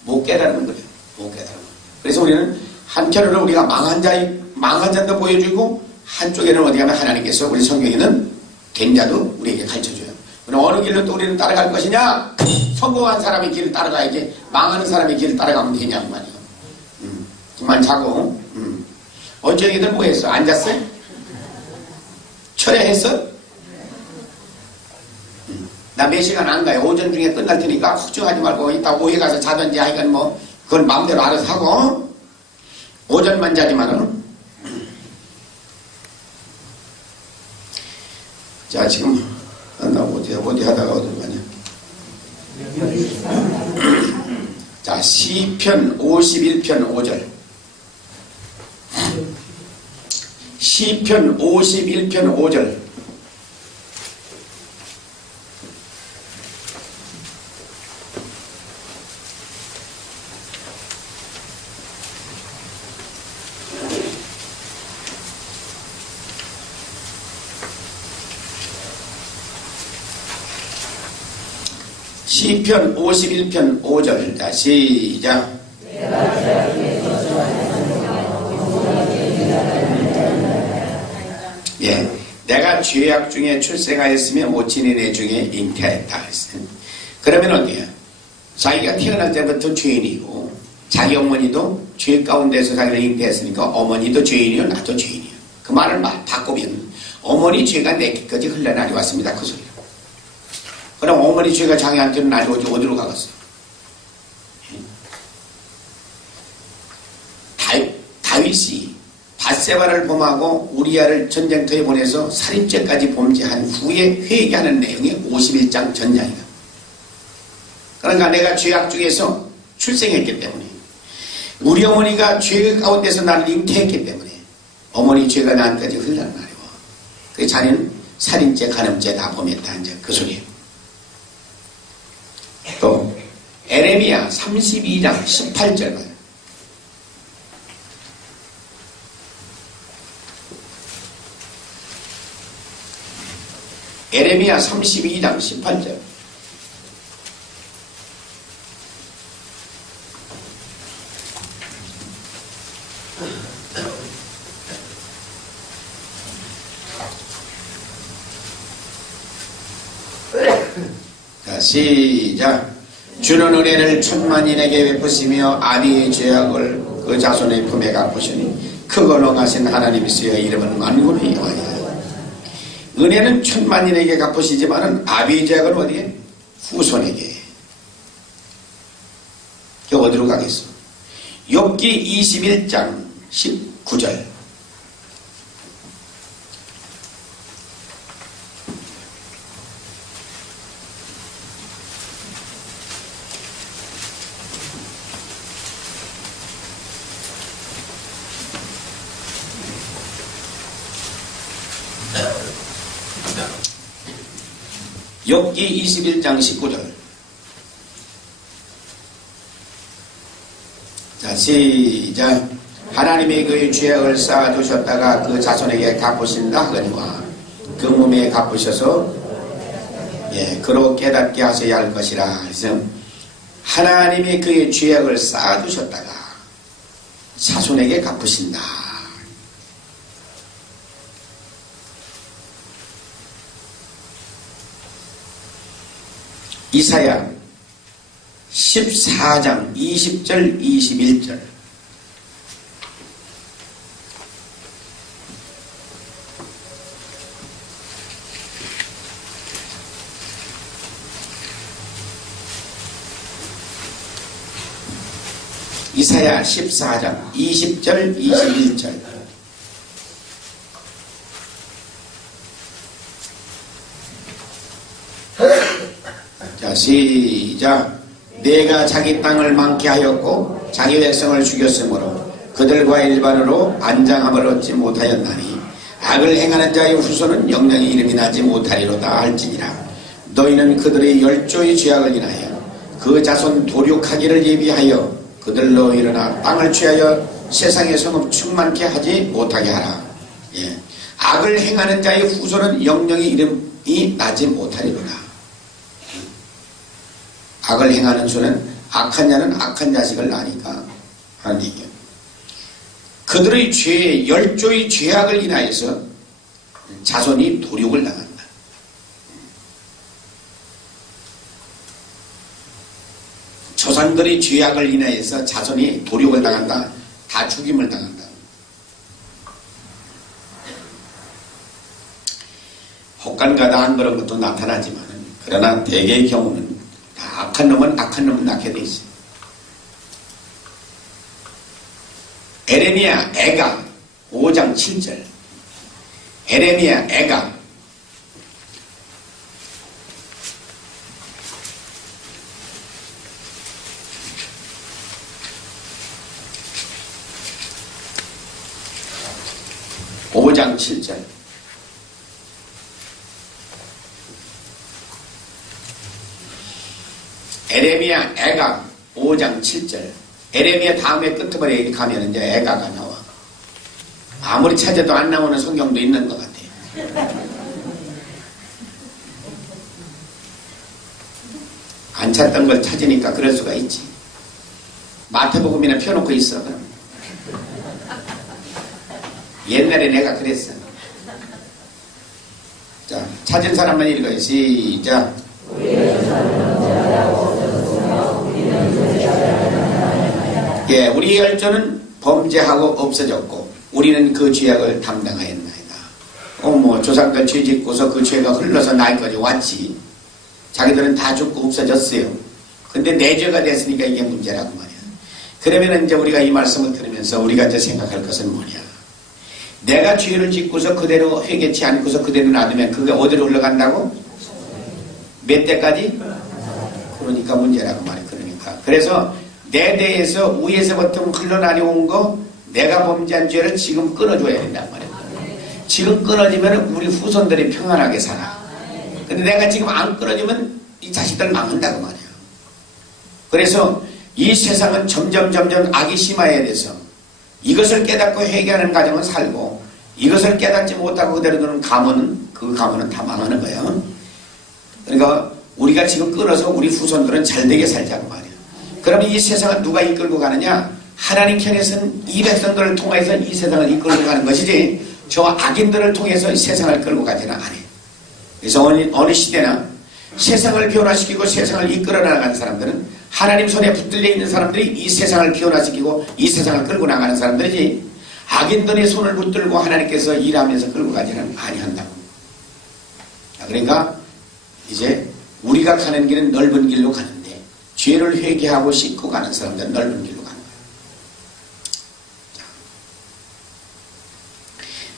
못 깨달는 거예요. 못 깨달는 거예요. 그래서 우리는 한편으로 우리가 망한 자도 보여주고 한쪽에는 어디 가면 하나님께서 우리 성경에는 된 자도 우리에게 가르쳐줘요. 그럼 어느 길로 또 우리는 따라갈 것이냐? 성공한 사람의 길을 따라가야지 망하는 사람의 길을 따라가면 되냐고 말이에요. 그만 자고. 어쩌기들 뭐 했어? 앉았어요? 철회했어? 나 몇 시간 안 가요. 오전 중에 끝날 테니까 걱정하지 말고 이따 오후에 가서 자든지 하여간 뭐 그건 마음대로 알아서 하고 오전만 자지만은. 자, 지금 나 어디 하다가 어디로 가냐. 자, 시편 51편 5절. 시편 51편 5절. 시편 51편 5절. 자, 시작. 예, 내가 죄악 중에 출생하였으며 모친인 애 중에 잉태하였다. 그러면 어디야? 자기가 태어날 때부터 죄인이고 자기 어머니도 죄 가운데서 자기를 잉태했으니까 어머니도 죄인이요 나도 죄인이요. 그 말을 바꾸면 어머니 죄가 내게까지 흘러나리 왔습니다. 그 소리로. 그럼 어머니 죄가 자기한테는 나리오지 어디로 가겠어? 다윗이 밧세바를 범하고 우리아를 전쟁터에 보내서 살인죄까지 범죄한 후에 회개하는 내용이 51장 전장이다. 그러니까 내가 죄악 중에서 출생했기 때문에 우리 어머니가 죄 가운데서 나를 잉태했기 때문에 어머니 죄가 나한테까지 흘러나리워. 그래서 자네는 살인죄, 간음죄 다 범했다. 이제 그 소리예요. 또 에레미야 32장 18절 봐요. 에레미야 32장 18절. 자, 시작. 주는 은혜를 천만인에게 베푸시며 아비의 죄악을 그 자손의 품에 갚으시니 크고 능하신 하나님이시여 이름은 만군의 여호와이다. 은혜는 천만인에게 갚으시지만은 아비의 죄악은 어디에? 후손에게. 그 어디로 가겠어? 욥기 21장 19절. 욥기 21장 19절. 자, 시작. 하나님이 그의 죄악을 쌓아두셨다가 그 자손에게 갚으신다 하거니와 그 몸에 갚으셔서 그로 깨닫게 하셔야 할 것이라. 그래서 하나님이 그의 죄악을 쌓아두셨다가 자손에게 갚으신다. 이사야 14장 20절 21절. 이사야 14장 20절 21절. 자, 시작. 내가 자기 땅을 망케 하였고 자기 백성을 죽였으므로 그들과 일반으로 안장함을 얻지 못하였나니 악을 행하는 자의 후손은 영영의 이름이 나지 못하리로다 할지니라. 너희는 그들의 열조의 죄악을 인하여 그 자손 도륙하기를 예비하여 그들로 일어나 땅을 취하여 세상의 성읍 충만케 하지 못하게 하라. 악을 행하는 자의 후손은 영영의 이름이 나지 못하리로다. 악을 행하는 수는 악한 자는 악한 자식을 낳으니까 하는 얘기예요. 그들의 죄, 열조의 죄악을 인하여서 자손이 도륙을 당한다. 조상들의 죄악을 인하여서 자손이 도륙을 당한다. 다 죽임을 당한다. 혹간가다 안 그런 것도 나타나지만 그러나 대개의 경우는 다 악한 놈은 낳게 돼 있어요. 에레미야 애가 5장 7절. 에레미야 애가 5장 7절. 에레미야 애가 5장 7절. 에레미야 다음에 끝머리에 가면 이제 애가가 나와. 아무리 찾아도 안 나오는 성경도 있는 것 같아요. 안 찾던 걸 찾으니까 그럴 수가 있지. 마태복음이나 펴놓고 있어. 그럼. 옛날에 내가 그랬어. 자, 찾은 사람만 읽어요. 시작. 예, 우리 열조는 범죄하고 없어졌고 우리는 그 죄악을 담당하였나이다. 조상들 죄 짓고서 그 죄가 흘러서 나이까지 왔지. 자기들은 다 죽고 없어졌어요. 근데 내 죄가 됐으니까 이게 문제라고 말이야. 그러면 이제 우리가 이 말씀을 들으면서 우리가 이제 생각할 것은 뭐냐. 내가 죄를 짓고서 그대로 회개치 않고서 그대로 놔두면 그게 어디로 흘러간다고? 몇 대까지? 그러니까 문제라고 말이야. 그러니까. 그래서 내 대에서 위에서부터 흘러내려온 거 내가 범죄한 죄를 지금 끊어줘야 된단 말이야. 지금 끊어지면 우리 후손들이 평안하게 살아. 근데 내가 지금 안 끊어지면 이 자식들 망한다고 말이야. 그래서 이 세상은 점점 악이 심화해야 돼서 이것을 깨닫고 회개하는 가정은 살고 이것을 깨닫지 못하고 그대로 두는 가문은 그 가문은 다 망하는 거예요. 그러니까 우리가 지금 끊어서 우리 후손들은 잘되게 살자고 말이야. 그러면 이 세상은 누가 이끌고 가느냐? 하나님 편에서는 이 백성들을 통해서 이 세상을 이끌고 가는 것이지 저 악인들을 통해서 이 세상을 끌고 가지는 않아요. 그래서 어느 시대나 세상을 변화시키고 세상을 이끌어 나가는 사람들은 하나님 손에 붙들려 있는 사람들이 이 세상을 변화시키고 이 세상을 끌고 나가는 사람들이지 악인들의 손을 붙들고 하나님께서 일하면서 끌고 가지는 아니한다고. 그러니까 이제 우리가 가는 길은 넓은 길로 가는데 죄를 회개하고 씻고 가는 사람들은 넓은 길로 가는 거예요.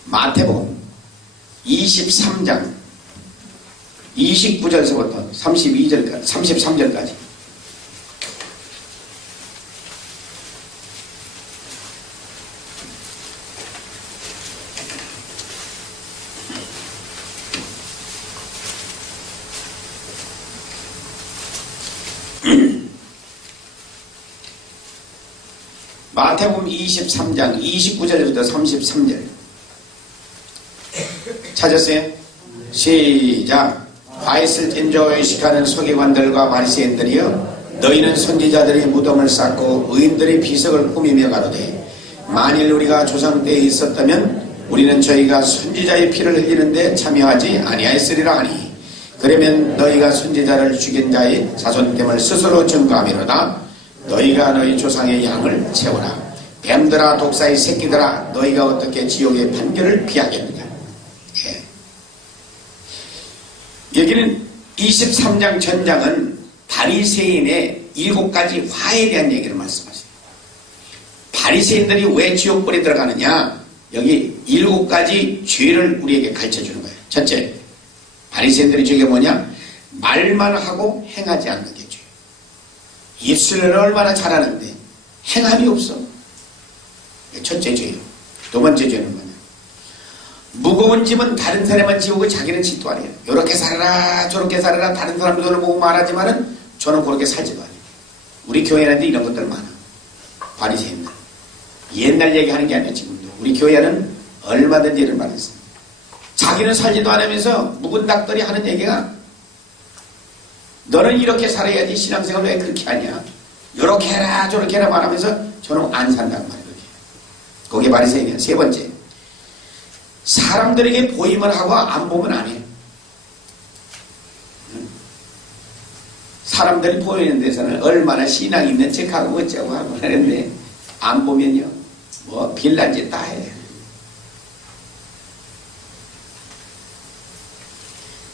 마태복음 23장 29절에서부터 32절까지 33절까지 마태복음 23장 29절부터 33절 찾았어요? 시작. 화 있을 찐조 의식하는 서기관들과 바리새인들이여 너희는 선지자들의 무덤을 쌓고 의인들의 비석을 꾸미며 가로되 만일 우리가 조상 때에 있었다면 우리는 저희가 선지자의 피를 흘리는데 참여하지 아니하였으리라 하니 그러면 너희가 선지자를 죽인 자의 자손됨을 스스로 증거하미로다. 너희가 너희 조상의 양을 채우라. 뱀들아 독사의 새끼들아 너희가 어떻게 지옥의 판결을 피하겠느냐. 예. 여기는 23장 전장은 바리새인의 7가지 화에 대한 얘기를 말씀하세요. 바리새인들이 왜 지옥불에 들어가느냐. 여기 7가지 죄를 우리에게 가르쳐주는 거예요. 첫째, 바리새인들이 저게 뭐냐. 말만 하고 행하지 않는 게 죄. 입술을 얼마나 잘하는데 행함이 없어. 첫째 죄예요. 두 번째 죄는 뭐냐. 무거운 짐은 다른 사람만 지우고 자기는 짓도 안 해요. 이렇게 살아라 저렇게 살아라 다른 사람들을 보고 말하지만은 저는 그렇게 살지도 않아요. 우리 교회라는데 이런 것들 많아. 바리새인들. 옛날 얘기하는 게 아니야 지금도. 우리 교회는 얼마든지 이런 말을 했어요. 자기는 살지도 않으면서 묵은 닭들이 하는 얘기가 너는 이렇게 살아야지 신앙생활 왜 그렇게 하냐. 이렇게 해라 저렇게 해라 말하면서 저는 안 산다고 말이에요. 거기에 바리새인이야. 세 번째, 사람들에게 보이면 하고 안 보면 안 해. 사람들이 보이는 데서는 얼마나 신앙 있는 척하고 어쩌고 하고 하는데 안 보면요 뭐 빌난 짓 다 해.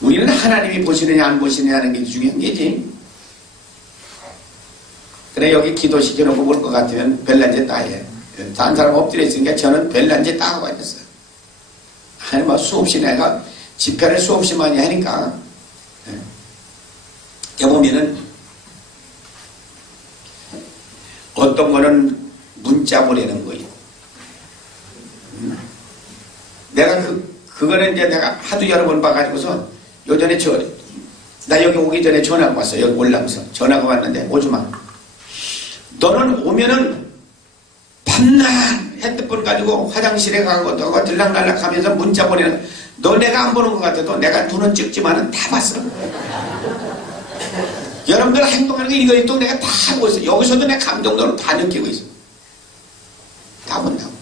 우리는 하나님이 보시느냐 안 보시느냐 하는 게 중요한 게지. 그래 여기 기도시켜놓고 볼 것 같으면 별난 짓 다 해. 다른 사람 엎드려 있으니까 저는 별난 짓 다 하고 있었어요. 아니 뭐 수없이 내가 집회를 수없이 많이 하니까 보면은 어떤 거는 문자 보내는 거예요. 내가 그거는 이제 내가 하도 여러 번 봐가지고서 요전에 나 여기 오기 전에 전화가 왔어. 여기 올라오면서 전화가 왔는데 오지마. 너는 오면은 밤낮 핸드폰 가지고 화장실에 가고 너가 들락날락 하면서 문자 보내는 너 내가 안 보는 것 같아도 내가 눈은 찍지만은 다 봤어. 여러분들 행동하는 거 이거 또 내가 다 보고 있어. 여기서도 내 감정도를 다 느끼고 있어. 다 본다고.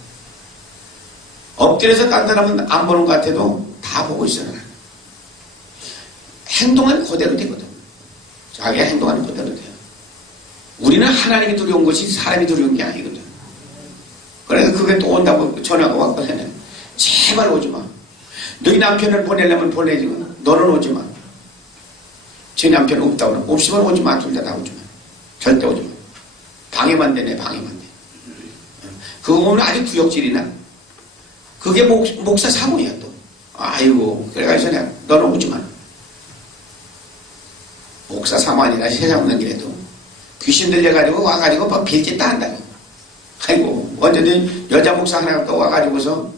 엎드려서 딴 사람은 안 보는 것 같아도 다 보고 있어. 행동은 그대로 되거든. 자기가 행동하는 그대로 돼요. 우리는 하나님이 두려운 것이 사람이 두려운 게 아니거든. 그래서 그게 또 온다고 전화가 왔거든. 제발 오지 마. 너희 남편을 보내려면 보내지. 너는 오지 마. 제 남편 없다고 그러면 없으면 오지 마. 둘 다 오지 마. 절대 오지 마. 방해만 되네. 방해만 돼. 그거 보면 아주 구역질이나. 그게 목사 사모야 또. 아이고 그래가지고 내가 너는 오지 마. 목사 사모 아니라 세상 없는 길에도 귀신 들려가지고 와가지고 막 빌짓 다 한다고. 아이고 언제든 여자 목사 하나가 또 와가지고서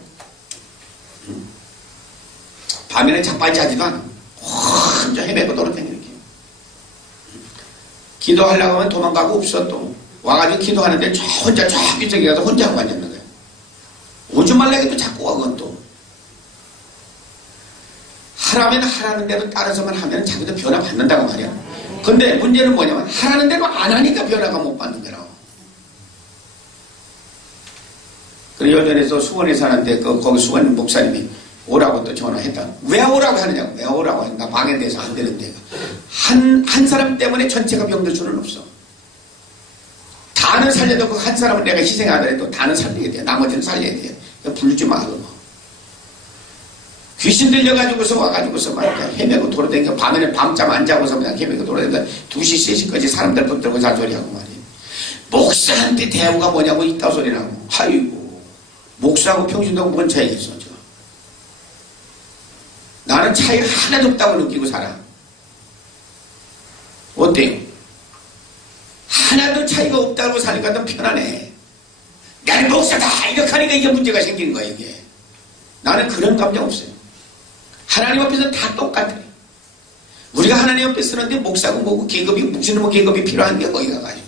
밤에는 자빠지 하지도 않아. 혼자 헤매고 돌아다니는 게. 기도하려고 하면 도망가고 없어. 또 와가지고 기도하는데 혼자 저기 저기 가서 혼자 하고 앉았는 거야. 오지 말라고 또 자꾸 와. 그건 또 하라면 하라는 대로 따라서만 하면 자기도 변화 받는다고 말이야. 근데 문제는 뭐냐면 하라는 대로 안 하니까 변화가 못 받는 거라고. 그래 예전에서 수원에 사는데 거기 수원 목사님이 오라고 또 전화했다. 왜 오라고 하느냐고. 왜 오라고 하냐. 방해돼서 안 되는 데가. 한 사람 때문에 전체가 병들 수는 없어. 다는 살려도 그 한 사람은 내가 희생하더라도 다는 살려야 돼. 나머지는 살려야 돼. 부르지 마. 그거. 귀신 들려가지고서 와가지고서 막 헤매고 돌아다니고 밤에는 밤잠 안 자고서 그냥 헤매고 돌아다니고 2시, 3시까지 사람들 붙들고 잔소리하고 말이야. 목사한테 대우가 뭐냐고 이따 소리라고. 아이고 목사하고 평신도하고 뭔 차이가 있어. 나는 차이가 하나도 없다고 느끼고 살아. 어때요? 하나도 차이가 없다고 사니까 더 편하네. 나는 목사다 이렇게 하니까 이게 문제가 생기는 거야. 이게 나는 그런 감정 없어요. 하나님 앞에서 다 똑같아. 우리가 하나님 앞에 쓰는데 목사고 뭐고 계급이 무슨 뭐 계급이 필요한 게 거기가 가지고.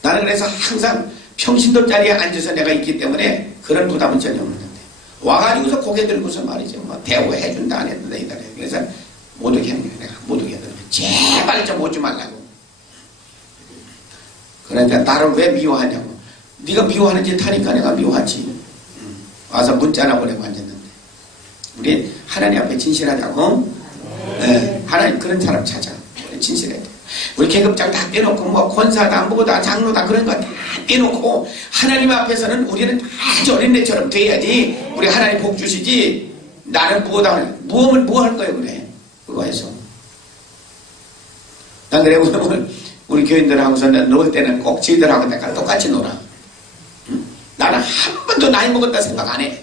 나는 그래서 항상 평신도 자리에 앉아서 내가 있기 때문에 그런 부담은 전혀 없는데 와가지고서 고개 들고서 말이죠. 뭐 대우해준다 안 해준다 이달에. 그래서 못 오게 하는 거야. 내가 못 오게 하더라고. 제발 좀 오지 말라고. 그러니까 나를 왜 미워하냐고. 네가 미워하는 짓 하니까 내가 미워하지. 와서 문자나 보내고 앉았는데. 우리 하나님 앞에 진실하자고. 네, 하나님 그런 사람 찾아. 진실해야 돼. 우리 계급장 다 떼놓고 뭐 권사다 뭐다 장로다 그런 거 다 떼놓고 하나님 앞에서는 우리는 아주 어린애처럼 돼야지. 우리 하나님 복 주시지. 나는 뭐다 무엇을 뭐 할 거예요 그래. 그거 해서. 난 그래 오늘 우리 교인들하고서 놀 때는 꼭 지들하고 내가 똑같이 놀아. 나는 한 번도 나이 먹었다 생각 안 해.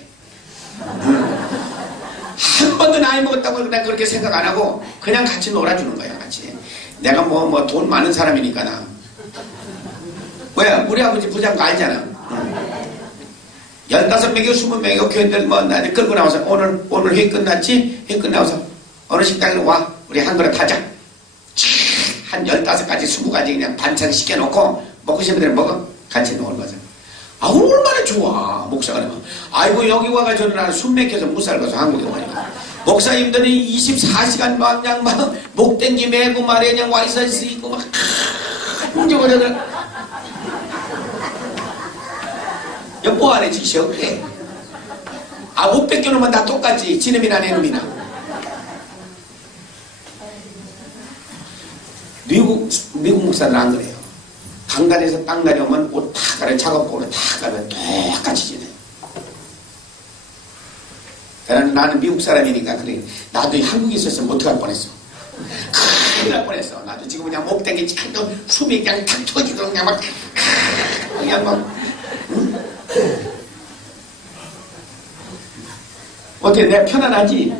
한 번도 나이 먹었다고 내가 그렇게 생각 안 하고 그냥 같이 놀아주는 거야. 같이. 내가 뭐 돈 많은 사람이니까 나. 왜? 우리 아버지 부장 거 알잖아. 15명이고 20명이고 교인들 뭐 나를 끌고 나와서 오늘 회의 끝났지? 회의 끝나와서 어느 식당에 와. 우리 한 그릇 하자. 한 15가지 20가지 그냥 반찬 시켜놓고 먹고 싶은 대로 먹어. 같이 놀는 거잖아. 아 얼마나 좋아 목사가 되면. 아이고 여기 와가지고 저는 숨 막혀서 못 살아서 한국에 말이야. 목사님들이 24시간 그냥 막 목댕기 메고 말이야 그냥 와이셔츠 입고 막 저거저거 이거 뭐 하는 짓이야 그래. 아, 옷 뺏겨놓으면 다 똑같지. 지놈이나 내놈이나. 미국 목사들은 안 그래요. 강단에서 땅 가려면 옷 다 가려, 작업복으로 다 가려 똑같이 지내. 나는 미국 사람이니까 그래. 나도 한국에 있었으면 어떡할 뻔했어. 큰일 날 뻔했어. 나도 지금 그냥 목대기 찰도 숨이 그냥 탁 터지도록 그냥 막 응? 어때? 내가 편안하지?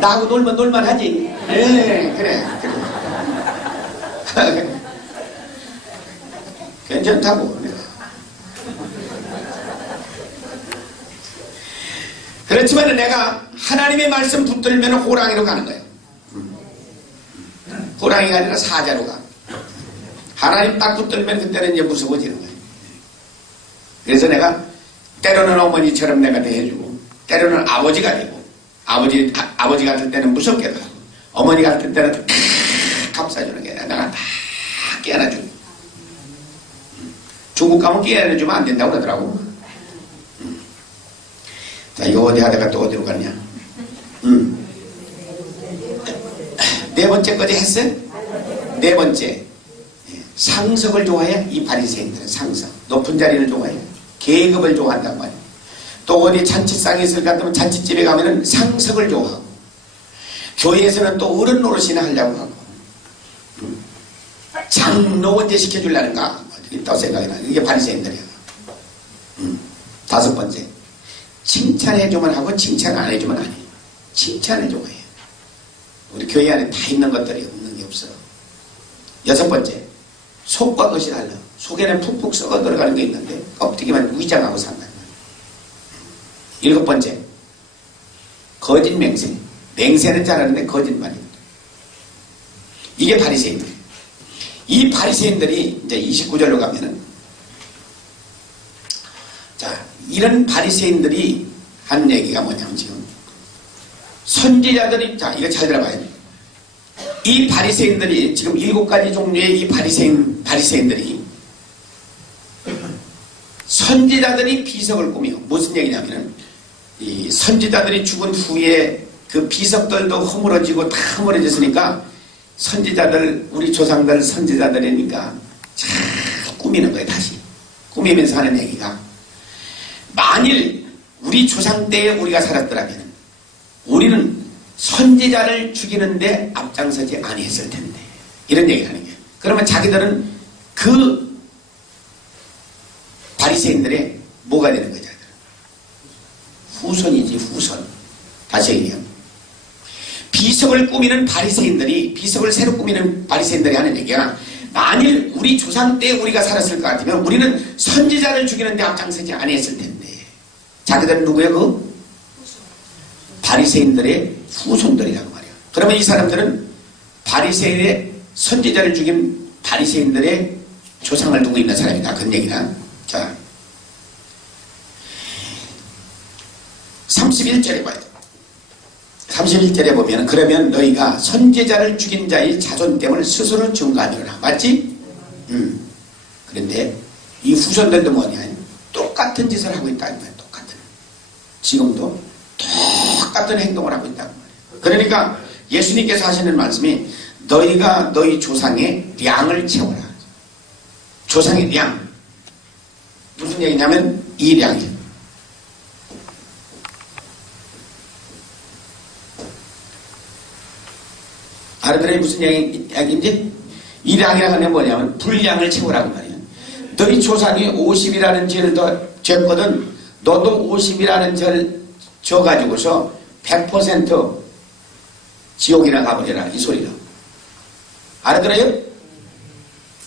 나하고 놀면 놀만하지? 그래. 괜찮다고. 그렇지만 내가 하나님의 말씀 붙들면 호랑이로 가는 거예요. 호랑이가 아니라 사자로 가. 하나님 딱 붙들면 그때는 이제 무서워지는 거예요. 그래서 내가 때로는 어머니처럼 내가 대해주고, 때로는 아버지가 되고, 아버지 같을 때는 무섭게도 하고, 어머니 같을 때는 감싸주는 게 내가 다 깨안아주고. 중국 가면 깨안아주면 안 된다고 그러더라고. 자, 이거 어디 하다가 또 어디로 갔냐? 네 번째까지 했어요? 네 번째. 상석을 좋아해? 이 바리새인들은 상석. 높은 자리를 좋아해. 계급을 좋아한단 말이에요. 또 어디 잔치상이 있을 것 같으면 잔치집에 가면은 상석을 좋아하고, 교회에서는 또 어른 노릇이나 하려고 하고, 장로 언제 시켜주려는가? 또 생각이 나요. 이게 바리새인들이야. 다섯 번째. 칭찬해주면 하고 칭찬 안 해주면 안 해요. 칭찬해주고 해요. 우리 교회 안에 다 있는 것들이 없는 게 없어. 여섯 번째. 속과 것이 달라. 속에는 푹푹 썩어 들어가는 게 있는데 껍데기만 위장하고 산다. 일곱 번째. 거짓 맹세. 맹세는 잘하는데 거짓말이거든. 이게 바리새인들이에요. 이 바리새인들이 이제 29절로 가면은, 자, 이런 바리새인들이 하는 얘기가 뭐냐면 지금 선지자들이, 자, 이거 잘 들어봐요. 이 바리새인들이 지금 7가지 종류의 이 바리새인들이 선지자들이 비석을 꾸며, 무슨 얘기냐면은 이 선지자들이 죽은 후에 그 비석들도 허물어지고 다 허물어졌으니까 선지자들, 우리 조상들 선지자들이니까 잘 꾸미는 거예요. 다시 꾸미면서 하는 얘기가, 만일 우리 조상 때에 우리가 살았더라면 우리는 선지자를 죽이는데 앞장서지 아니했을 텐데, 이런 얘기를 하는 거예요. 그러면 자기들은 그 바리새인들의 뭐가 되는 거죠? 후손이지, 후손. 다시 얘기해요. 비석을 꾸미는 바리새인들이, 비석을 새로 꾸미는 바리새인들이 하는 얘기가, 만일 우리 조상 때 우리가 살았을 것 같으면 우리는 선지자를 죽이는데 앞장서지 아니했을 텐데, 자기들은 누구예요? 그 바리새인들의 후손들이라고 말이에요. 그러면 이 사람들은 바리새인의 선지자를 죽인 바리새인들의 조상을 두고 있는 사람이다. 그런 얘기다. 자, 31절에 봐야 돼. 31절에 보면, 그러면 너희가 선지자를 죽인 자의 자존됨을 스스로 증거하느라. 맞지? 그런데 이 후손들도 뭐냐? 똑같은 짓을 하고 있다는 거야. 똑같은. 지금도 똑같은 행동을 하고 있다는 거예요. 그러니까 예수님께서 하시는 말씀이, 너희가 너희 조상의 량을 채워라. 조상의 량. 무슨 얘기냐면 이 량이에요. 알아들어요? 무슨 이야기인지? 이 량이라고 하는 게 뭐냐면 분량을 채우라고 말이에요. 너희 조상이 50이라는 죄를 더 졌거든, 너도 50이라는 죄를 져가지고서 100% 지옥이나 가버려라. 이 소리가. 알아들어요?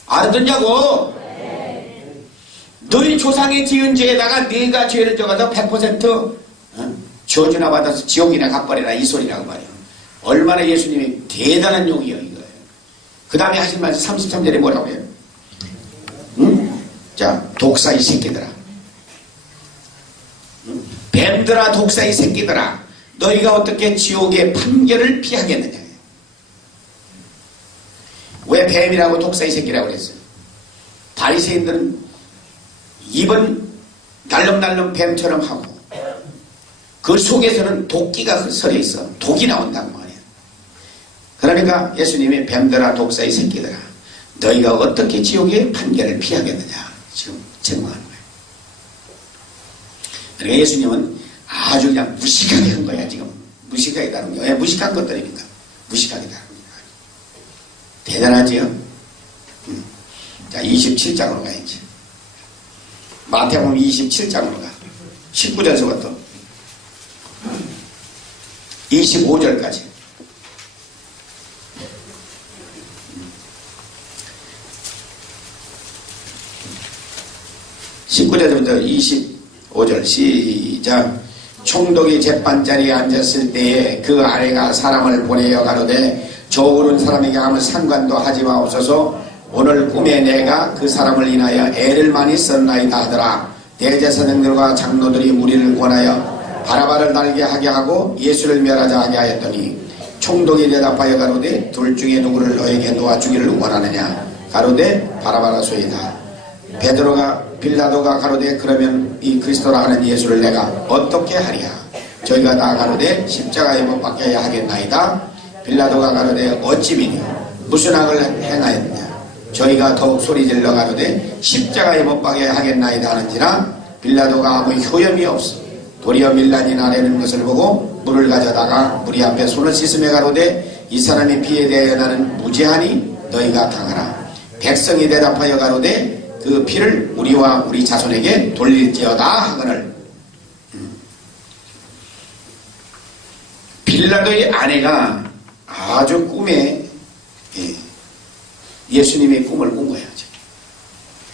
알아듣냐고? 너희 조상이 지은 죄에다가 네가 죄를 져가서 100% 저주나 받아서 지옥이나 가버려라. 이 소리라고 말이에요. 얼마나 예수님이 대단한 용이에요, 이거예요. 그 다음에 하신 말씀 33절에 뭐라고 해요? 자, 독사 이 새끼들아. 뱀들아, 독사 이 새끼들아. 너희가 어떻게 지옥의 판결을 피하겠느냐. 왜 뱀이라고 독사 이 새끼라고 그랬어요? 바리새인들은 입은 날름날름 뱀처럼 하고 그 속에서는 도끼가 서려 있어. 독이 나온단 말이야. 그러니까 예수님이 뱀들아 독사의 새끼들아 너희가 어떻게 지옥의 판결을 피하겠느냐 지금 책망하는 거예요. 그러니까 예수님은 아주 그냥 무식하게 한 거야. 지금 무식하게 다룬 거야. 왜 무식한 것들이니까 무식하게 다룬 거야. 대단하지요? 자 27장으로 가야지. 마태복음 27장으로 가. 19절서부터 25절까지. (19절부터 25절) 시작. 총독이 재판자리에 앉았을 때에 그 아내가 사람을 보내어 가로되 저 오른 사람에게 아무 상관도 하지 마옵소서. 오늘 꿈에 내가 그 사람을 인하여 애를 많이 썼나이다 하더라. 대제사장들과 장로들이 무리를 권하여 바라바를 달게 하게 하고 예수를 멸하자 하게 하였더니 총독이 대답하여 가로되 둘 중에 누구를 너에게 놓아주기를 원하느냐. 가로되 바라바라소이다. 빌라도가 가로되 그러면 이 그리스도라 하는 예수를 내가 어떻게 하리야. 저희가 다 가로되 십자가에 못 박혀야 하겠나이다. 빌라도가 가로되 어찌 미냐 무슨 악을 행하였느냐. 저희가 더욱 소리질러 가로되 십자가에 못 박여야 하겠나이다 하는지라. 빌라도가 아무 효염이 없어 도리어 밀란이 나내는 것을 보고 물을 가져다가 무리 앞에 손을 씻으며 가로되 이 사람의 피에 대하여 나는 무죄하니 너희가 당하라. 백성이 대답하여 가로되 그 피를 우리와 우리 자손에게 돌릴지어다 하거늘. 빌라도의 아내가 아주 꿈에 예수님의 꿈을 꾼 거예요.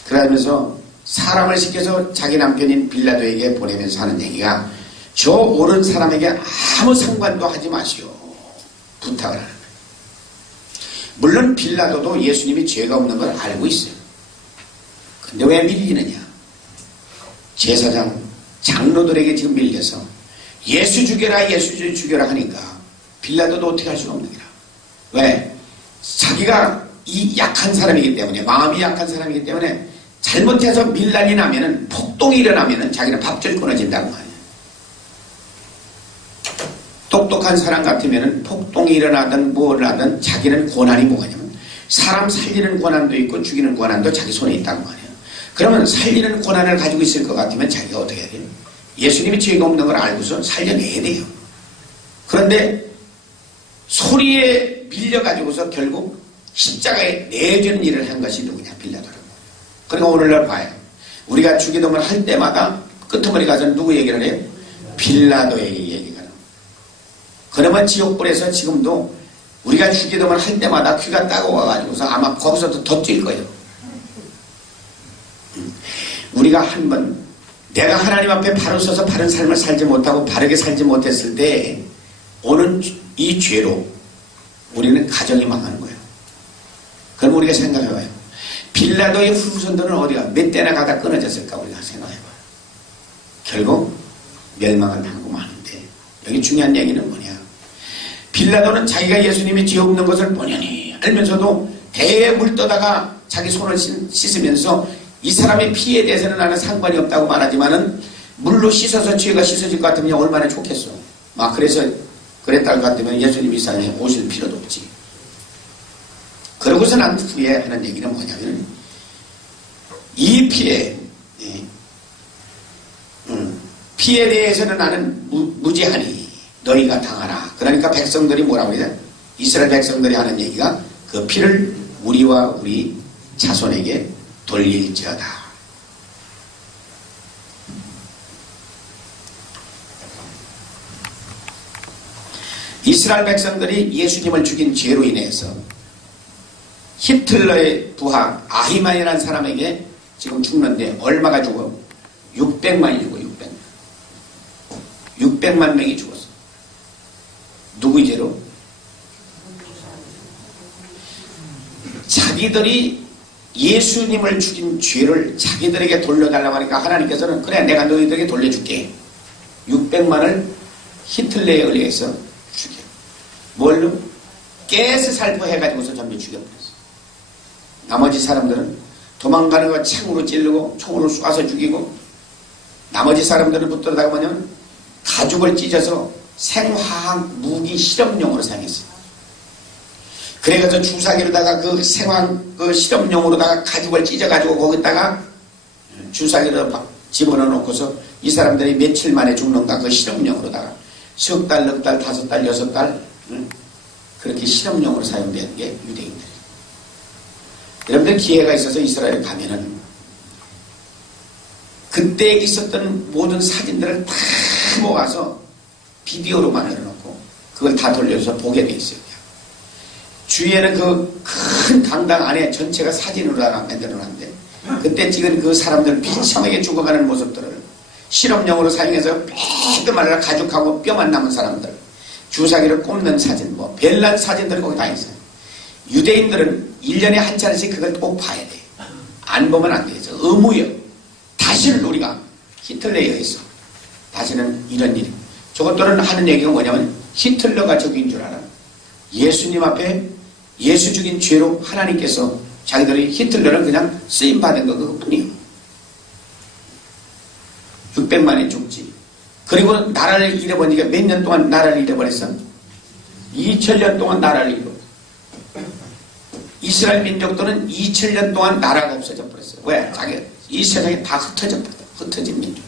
그러면서 사람을 시켜서 자기 남편인 빌라도에게 보내면서 하는 얘기가 저 옳은 사람에게 아무 상관도 하지 마시오 부탁을 하는 거예요. 물론 빌라도도 예수님이 죄가 없는 걸 알고 있어요. 근데 왜 밀리느냐. 제사장 장로들에게 지금 밀려서 예수 죽여라 예수 죽여라 하니까 빌라도도 어떻게 할 수가 없는 거라. 왜? 자기가 이 약한 사람이기 때문에 마음이 약한 사람이기 때문에 잘못해서 밀란이 나면은 폭동이 일어나면은 자기는 밥줄 끊어진다고 말이야. 똑똑한 사람 같으면은 폭동이 일어나든 뭘 하든 자기는 권한이 뭐냐면 사람 살리는 권한도 있고 죽이는 권한도 자기 손에 있다고 말이야. 그러면 살리는 권한을 가지고 있을 것 같으면 자기가 어떻게 해야 돼요? 예수님이 죄가 없는 걸 알고서 살려내야 돼요. 그런데 소리에 밀려가지고서 결국 십자가에 내주는 일을 한 것이 누구냐? 빌라도라고. 그러니까 오늘날 봐요. 우리가 주기도문을 할 때마다 끄트머리 가서 누구 얘기를 해요? 빌라도의 얘기가 나와요. 그러면 지옥불에서 지금도 우리가 주기도문을 할 때마다 귀가 따가워가지고서 아마 거기서도 더 뛸 거예요. 우리가 한번 내가 하나님 앞에 바로 서서 바른 삶을 살지 못하고 바르게 살지 못했을 때 오는 이 죄로 우리는 가정이 망하는 거예요. 그럼 우리가 생각해봐요. 빌라도의 후손들은 어디가 몇 대나 가다 끊어졌을까 우리가 생각해봐요. 결국 멸망을 하고 마는데 여기 중요한 얘기는 뭐냐. 빌라도는 자기가 예수님이 죄 없는 것을 본연히 알면서도 대에 물 떠다가 자기 손을 씻으면서 이 사람의 피에 대해서는 나는 상관이 없다고 말하지만은 물로 씻어서 죄가 씻어질 것 같으면 얼마나 좋겠어. 막 그래서 그랬다 할 것 같으면 예수님 이 세상에 오실 필요도 없지. 그러고서 난 후에 하는 얘기는 뭐냐면 이 피에 대해서는 나는 무죄하니 너희가 당하라. 그러니까 백성들이 뭐라고 그래요? 이스라엘 백성들이 하는 얘기가 그 피를 우리와 우리 자손에게 돌릴지어다. 이스라엘 백성들이 예수님을 죽인 죄로 인해서 히틀러의 부하 아히만이라는 사람에게 지금 죽는데 얼마가 죽어? 600만이 죽어. 600만 명이 죽었어. 누구의 죄로? 자기들이 예수님을 죽인 죄를 자기들에게 돌려달라고 하니까 하나님께서는 그래 내가 너희들에게 돌려줄게. 600만을 히틀러에 의해서 죽여. 뭘로? 가스 살포해가지고서 전부 죽여버렸어. 나머지 사람들은 도망가는 거 창으로 찌르고 총으로 쏴서 죽이고 나머지 사람들을 붙들다가 뭐냐면 가죽을 찢어서 생화학 무기 실험용으로 사용했어요. 그래서 주사기로다가 그 생화학 그 실험용으로다가 가죽을 찢어가지고 거기다가 주사기로 집어넣어 놓고서 이 사람들이 며칠 만에 죽는가 그 실험용으로다가 석 달, 넉 달, 다섯 달, 여섯 달 그렇게 실험용으로 사용된 게 유대인들이에요. 여러분들 기회가 있어서 이스라엘에 가면은 그때 있었던 모든 사진들을 다 모아서 비디오로 만들어놓고 그걸 다 돌려서 보게 돼 있어요. 주위에는 그 큰 강당 안에 전체가 사진으로 다 만들어놨는데 그때 찍은 그 사람들 비참하게 죽어가는 모습들을 실험용으로 사용해서 빽도 말라 가죽하고 뼈만 남은 사람들 주사기를 꼽는 사진 뭐 별난 사진들 거기 다 있어요. 유대인들은 1년에 한 차례씩 그걸 꼭 봐야 돼요. 안 보면 안 되죠. 의무예요. 다시는 우리가 히틀러에 의해서 다시는 이런 일이 저것들은 하는 얘기가 뭐냐면 히틀러가 적인 줄 알아. 예수님 앞에 예수 죽인 죄로 하나님께서 자기들이 히틀러는 그냥 쓰임받은 거 그것뿐이에요. 600만이 죽지. 그리고 나라를 잃어버리니까 몇 년 동안 나라를 잃어버렸어? 2000년 동안 나라를 잃어버렸어. 이스라엘 민족들은 2000년 동안 나라가 없어져 버렸어요. 왜? 자기 이 세상에 다 흩어져 버렸다. 흩어진 민족.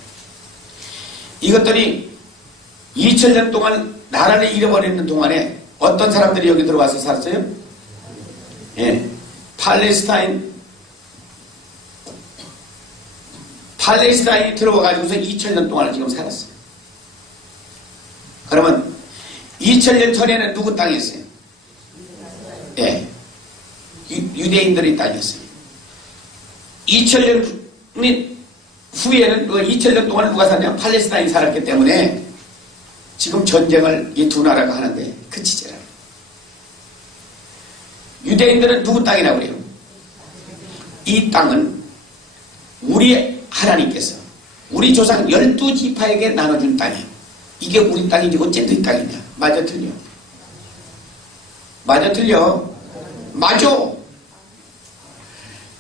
이것들이 2000년 동안 나라를 잃어버리는 동안에 어떤 사람들이 여기 들어와서 살았어요? 예. 팔레스타인이 들어와가지고서 2000년 동안을 지금 살았어요. 그러면 2000년 전에는 누구 땅이었어요? 예. 유대인들의 땅이었어요. 2000년 후에는 2000년 동안 누가 살냐? 팔레스타인이 살았기 때문에 지금 전쟁을 이 두 나라가 하는데 그치잖아요. 유대인들은 누구 땅이라고 그래요? 이 땅은 우리 하나님께서 우리 조상 12지파에게 나눠준 땅이에요. 이게 우리 땅이지 어째 너희 땅이냐? 맞아 틀려? 맞아 틀려? 맞아.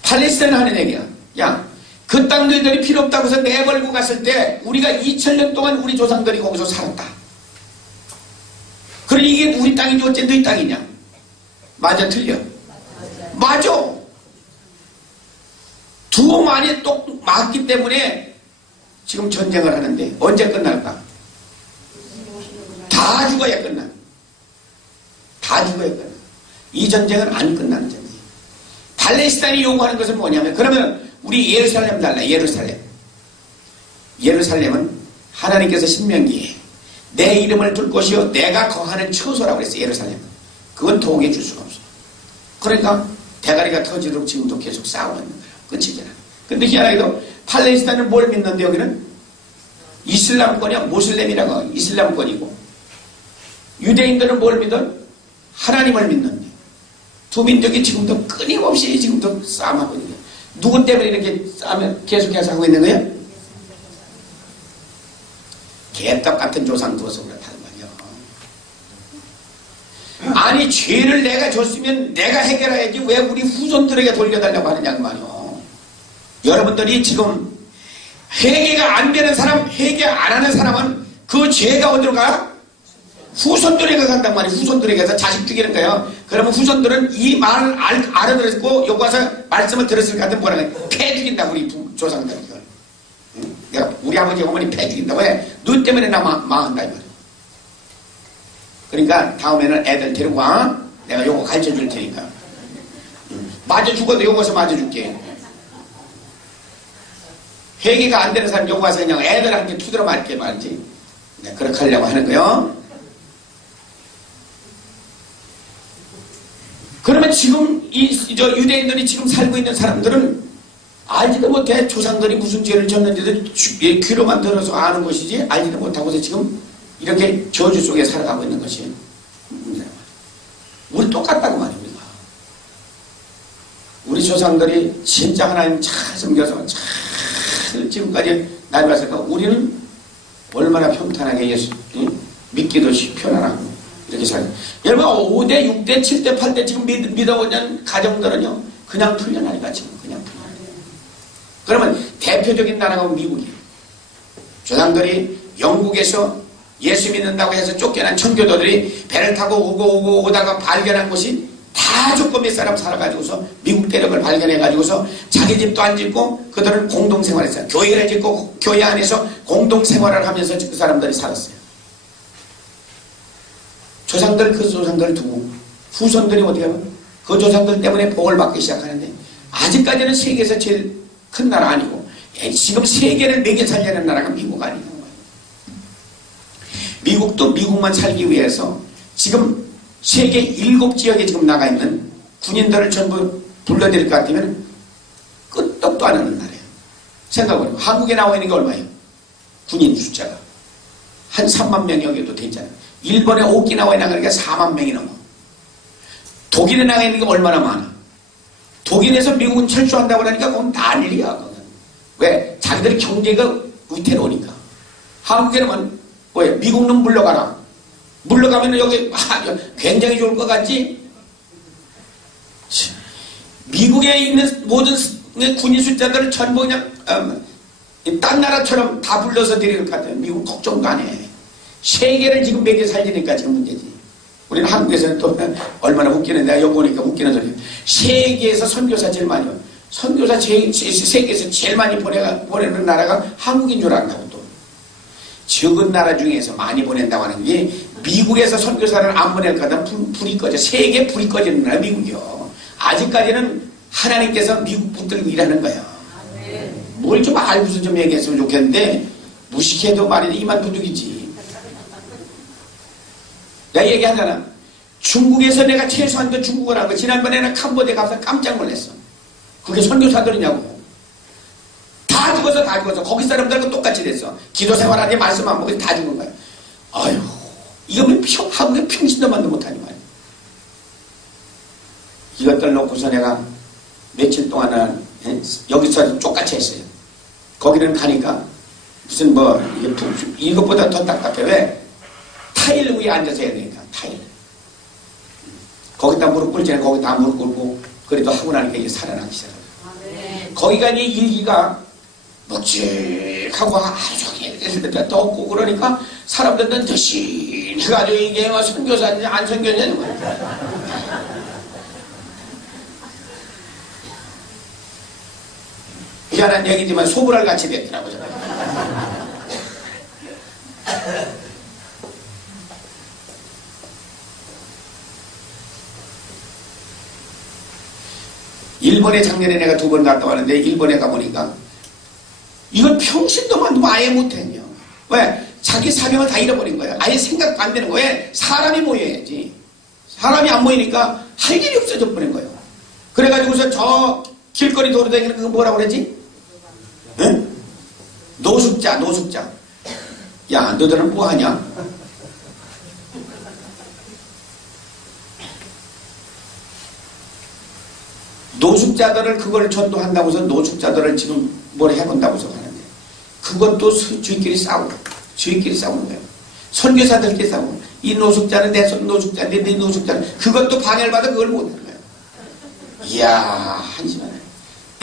팔레스타인 하는 얘기야. 야, 그 땅들이 필요 없다고 해서 내버리고 갔을 때 우리가 2000년 동안 우리 조상들이 거기서 살았다. 그럼 이게 우리 땅이지 어째 너희 땅이냐? 맞아 틀려? 맞아. 두 많이 똑 맞기 때문에 지금 전쟁을 하는데 언제 끝날까? 다 죽어야 끝나. 다 죽어야 끝나. 이 전쟁은 안 끝나는 전쟁이에요. 팔레스타인이 요구하는 것은 뭐냐면 그러면 우리 예루살렘 달라. 예루살렘은 하나님께서 신명기에 내 이름을 둘 곳이요 내가 거하는 처소라고 그랬어요. 예루살렘은. 그건 도움해 줄 수가 없어. 그러니까 대가리가 터지도록 지금도 계속 싸우고 있는 거야. 끝이잖아. 근데 희한하게도 팔레스타인은 뭘 믿는데 여기는? 이슬람권이야. 모슬렘이라고 이슬람권이고 유대인들은 뭘 믿어? 하나님을 믿는데 두 민족이 지금도 끊임없이 지금도 싸움하고 있는 거야. 누구 때문에 이렇게 싸움을 계속해서 하고 있는 거야? 개떡 같은 조상 두어서 그렇다는 말이야. 아니 죄를 내가 줬으면 내가 해결해야지 왜 우리 후손들에게 돌려달라고 하느냐고 말이야. 여러분들이 지금 회개가 안 되는 사람, 회개 안 하는 사람은 그 죄가 어디로 가? 후손들에게 간단 말이에요. 후손들에게 가서 자식 죽이는 거예요. 그러면 후손들은 이 말을 알아들었고 여기 와서 말씀을 들었을 것 같은 뭐라 그래? 패 죽인다 우리 조상들. 내가 우리 아버지 어머니 패 죽인다고 해. 너 때문에 나 망한다 이 말이야. 그러니까 다음에는 애들 데리고 와. 내가 요거 가르쳐 줄 테니까. 맞아 죽어도 요거서 맞아 줄게. 회개가 안 되는 사람 요거 와서 그냥 애들한테 두드려 맞게 말이지. 네, 그렇게 하려고 하는 거요. 그러면 지금 저 유대인들이 지금 살고 있는 사람들은 알지도 못해. 조상들이 무슨 죄를 졌는지도 귀로만 들어서 아는 것이지 알지도 못하고서 지금 이렇게 저주 속에 살아가고 있는 것이 우리 똑같다고 말입니다. 우리 조상들이 진짜 하나님 잘 섬겨서 잘 지금까지 나아갔을까. 우리는 얼마나 평탄하게 예수 믿기도 편안하고 이렇게 살아요. 여러분 5대, 6대, 7대, 8대 지금 믿어오는 가정들은요 그냥 풀려나니까 지금 그냥 풀려나요. 그러면 대표적인 나라가 미국이에요. 조상들이 영국에서 예수 믿는다고 해서 쫓겨난 청교도들이 배를 타고 오다가 발견한 곳이 다 죽고 몇 사람 살아가지고서 미국 대륙을 발견해가지고서 자기 집도 안 짓고 그들은 공동생활했어요. 교회를 짓고 교회 안에서 공동생활을 하면서 그 사람들이 살았어요. 조상들, 그 조상들을 두고 후손들이 어떻게 하면 그 조상들 때문에 복을 받기 시작하는데 아직까지는 세계에서 제일 큰 나라 아니고 지금 세계를 먹여 살려는 나라가 미국 아니에요. 미국도 미국만 살기 위해서 지금 세계 7지역에 지금 나가 있는 군인들을 전부 불러들일 것 같으면 끄떡도 안 하는 나라예요. 생각해보면 한국에 나와 있는 게 얼마예요? 군인 숫자가 한 3만 명여기도 되잖아요. 일본에 오키나와에 나가니까 4만 명이 넘어. 독일에 나가 있는 게 얼마나 많아. 독일에서 미국은 철수한다고 하니까 그건 난리야. 그건. 왜? 자기들이 경제가 위태로우니까. 한국에는 왜? 미국은 물러가라. 물러가면 여기 굉장히 좋을 것 같지? 미국에 있는 모든 군인 숫자들을 전부 그냥 딴 나라처럼 다 불러서 드릴 것 같아요. 미국 걱정도 안 해. 세계를 지금 먹여 살리니까 지금 문제지. 우리는 한국에서는 또 얼마나 웃기는, 내가 여기 보니까 웃기는 소리. 세계에서 선교사 제일 많이 와. 선교사 세계에서 제일 많이 보내는 나라가 한국인 줄 안다고 또. 적은 나라 중에서 많이 보낸다고 하는 게 미국에서 선교사를 안 보낼 거다 불이 꺼져. 세계 불이 꺼지는 나라 미국이요. 아직까지는 하나님께서 미국 붙들고 일하는 거예요. 뭘 좀 알고서 좀 얘기했으면 좋겠는데 무식해도 말이지 이만 부득이지. 내가 얘기하잖아. 중국에서 내가 최소한도 중국어를 한 거. 지난번에는 캄보디아 가서 깜짝 놀랐어. 그게 선교사들이냐고. 다 죽어서 거기 사람들하고 똑같이 됐어. 기도 생활하는데 말씀 안 먹고 다 죽은 거야. 아유, 이거 왜 한국에 평신도 만도 못하니 말이야. 이것들 놓고서 내가 며칠 동안은 여기서 똑같이 했어요. 거기는 가니까 무슨 이것보다 더 답답해. 왜? 타일 위에 앉아서 해야 되니까. 타일. 거기다 무릎 꿇잖아요. 거기다 무릎 꿇고 그래도 하고 나니까 이게 살아나기 시작해요. 거기가 이제 일기가 묵직하고 아주 종일 덥고 그러니까 사람들은 드신 해가지고 이게 선교사인지 안 선교사인지 희한한 얘기지만 소불알 같이 됐더라고요. 일본에 작년에 내가 2번 갔다 왔는데 일본에 가보니까 이걸 평신도만 아예 못했냐. 왜? 자기 사명을 다 잃어버린 거예요. 아예 생각도 안 되는 거예요. 왜? 사람이 모여야지. 사람이 안 모이니까 할 일이 없어져 버린 거예요. 그래가지고서 저 길거리 돌아다니는 그거 뭐라고 그러지? 응? 노숙자. 야, 너들은 뭐 하냐? 노숙자들을 그걸 전도한다고 해서 노숙자들을 지금 뭘 해본다고 해서 하는데 그것도 주의끼리 싸우는 거예요. 선교사들끼리 싸우고 이 노숙자는 내 노숙자인데 내 노숙자는 그것도 방해를 받아 그걸 못하는 거예요. 이야, 한심하네.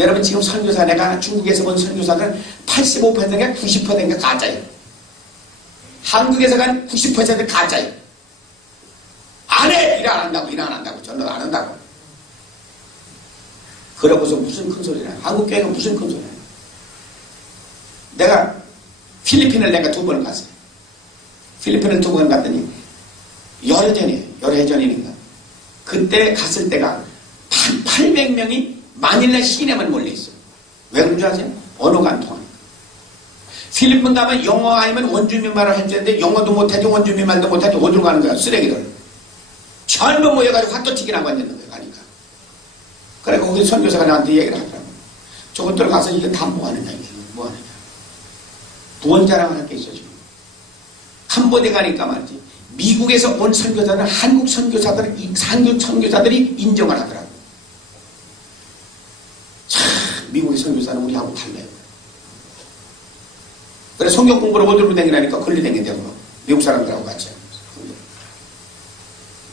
여러분 지금 선교사 내가 중국에서 본 선교사들 85%가 90%가 가짜예요. 한국에서 간 90% 가짜예요. 안 해! 일 안 한다고 전도 안 한다고. 그러고서 무슨 큰 소리냐. 한국 교회가 무슨 큰 소리냐. 내가 필리핀을 내가 2번 갔어요. 필리핀을 2번 갔더니 열흘 전이니까 그때 갔을 때가 800명이 마닐라 시내만 몰려있어요. 왜 그런 줄 아세요? 언어가 안 통하니까. 필리핀 가면 영어 아니면 원주민 말을 할 줄 아는데 영어도 못하지 원주민 말도 못하지 어디로 가는 거야. 쓰레기들 전부 모여가지고 핫도치기나 하고 앉는 거야. 가니까. 그래 거기 선교사가 나한테 얘기를 하더라고. 저것들 가서 이게 다 뭐하느냐. 뭐하느냐. 부원 자랑할 게 있어 지금. 캄보디아 가니까 말이지. 미국에서 온 선교사들은 한국 선교사들이 인정을 하더라고. 참 미국의 선교사는 우리하고 달라요. 그래 성경 공부를 어디로 댕기라니까 걸리 댕긴다고. 미국 사람들하고 같이.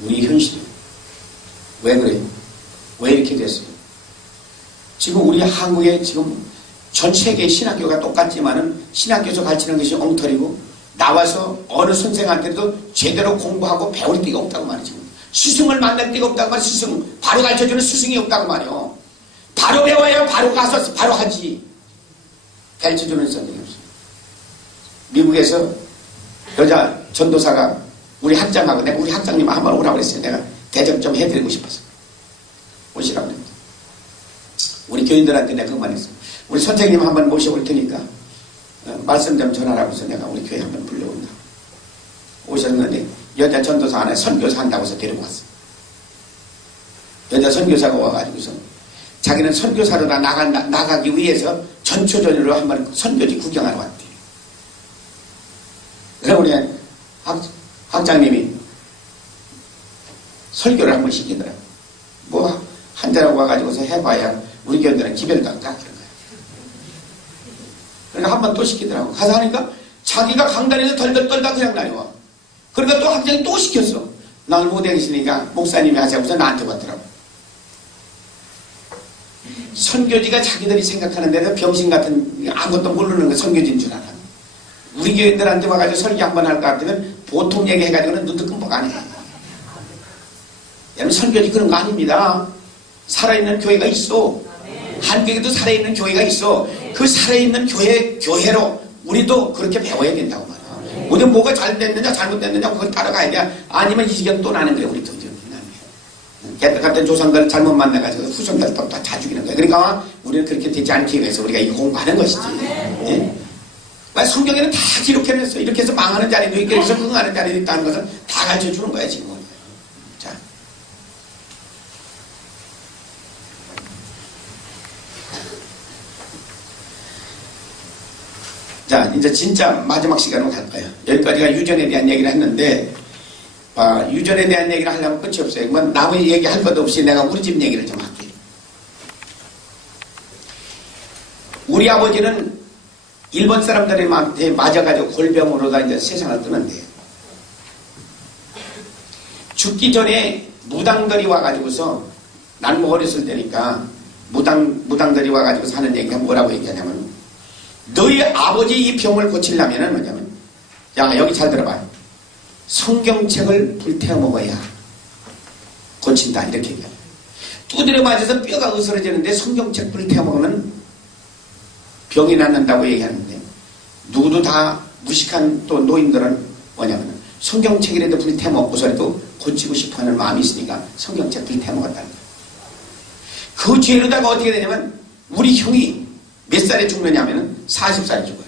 우리 현실이 왜 그래요? 왜 이렇게 됐어요? 지금 우리 한국에 지금 전 세계의 신학교가 똑같지만은 신학교에서 가르치는 것이 엉터리고 나와서 어느 선생한테도 제대로 공부하고 배울 데가 없다고 말이죠. 스승을 만날 데가 없다고 말이죠. 스승, 바로 가르쳐주는 스승이 없다고 말이요. 바로 배워야 바로 가서 바로 하지. 가르쳐주는 선생이 없어요. 미국에서 여자 전도사가 우리 학장하고 내가 우리 학장님 한번 오라고 그랬어요. 내가 대접 좀 해드리고 싶어서 오시라고 그랬어요. 우리 교인들한테 내가 그만 했어. 우리 선생님 한번 모셔올 테니까 말씀 좀 전하라고 해서 내가 우리 교회 한번 불러온다. 오셨는데 여자 전도사 하나 선교사 한다고 해서 데리고 왔어. 여자 선교사가 와가지고서 자기는 선교사로 나가기 위해서 전초전으로 한번 선교지 구경하러 왔대. 그래서 우리 학장님이 설교를 한번 시키더라고. 뭐 한자라고 와가지고서 해봐야 우리 교인들은 기별도 안 가. 그런 거야. 그러니까 한번 또 시키더라고. 가서 하니까 자기가 강단에서 덜덜 떨다 그냥 나와. 그러니까 또 학장이 또 시켰어. 날 못행시니까 목사님이 하자고서 나한테 왔더라고. 선교지가 자기들이 생각하는 대로 병신 같은 아무것도 모르는 거 선교지인 줄 알아. 우리 교인들한테 와가지고 설교 한번 할 것 같으면 보통 얘기해가지고는 눈도 끔뻑 안 해. 여러분 선교지 그런 거 아닙니다. 살아있는 교회가 있어. 한국에도 살아있는 교회가 있어. 그 살아있는 교회로 우리도 그렇게 배워야 된다고 말이야. 우리 뭐가 잘 됐느냐 잘못됐느냐 그걸 따라가야 돼. 아니면 이 지경 또 나는 거야. 우리 또 걔들 같은 조상들 잘못 만나가지고 후손들 또 다 죽이는 거야. 그러니까 우리는 그렇게 되지 않기 위해서 우리가 이 공부하는 것이지. 예? 성경에는 다 기록해냈어. 이렇게 해서 망하는 자리도 있고 이렇게 해서 흥하는 자리도 있다는 것을 다 가르쳐주는 거야 지금. 자, 이제 진짜 마지막 시간으로 갈 거예요. 여기까지가 유전에 대한 얘기를 했는데 유전에 대한 얘기를 하려면 끝이 없어요. 뭐 남의 얘기할 것도 없이 내가 우리 집 얘기를 좀 할게요. 우리 아버지는 일본 사람들한테 맞아가지고 골병으로다 이제 세상을 뜨는데 죽기 전에 무당들이 와가지고서 난 뭐 어렸을 때니까 무당들이 와가지고 하는 얘기가 뭐라고 얘기하냐면 너희 아버지 이 병을 고치려면은 뭐냐면 야 여기 잘 들어봐. 성경책을 불태워 먹어야 고친다 이렇게 얘기해요. 두드려 맞아서 뼈가 으스러지는데 성경책 불태워 먹으면 병이 낫는다고 얘기하는데 누구도 다 무식한 또 노인들은 뭐냐면 성경책이라도 불태워 먹고서라도 고치고 싶어하는 마음이 있으니까 성경책 불태워 먹었다는 거예요. 그 죄로다가 어떻게 되냐면 우리 형이 몇 살에 죽느냐면 40살에 죽어요.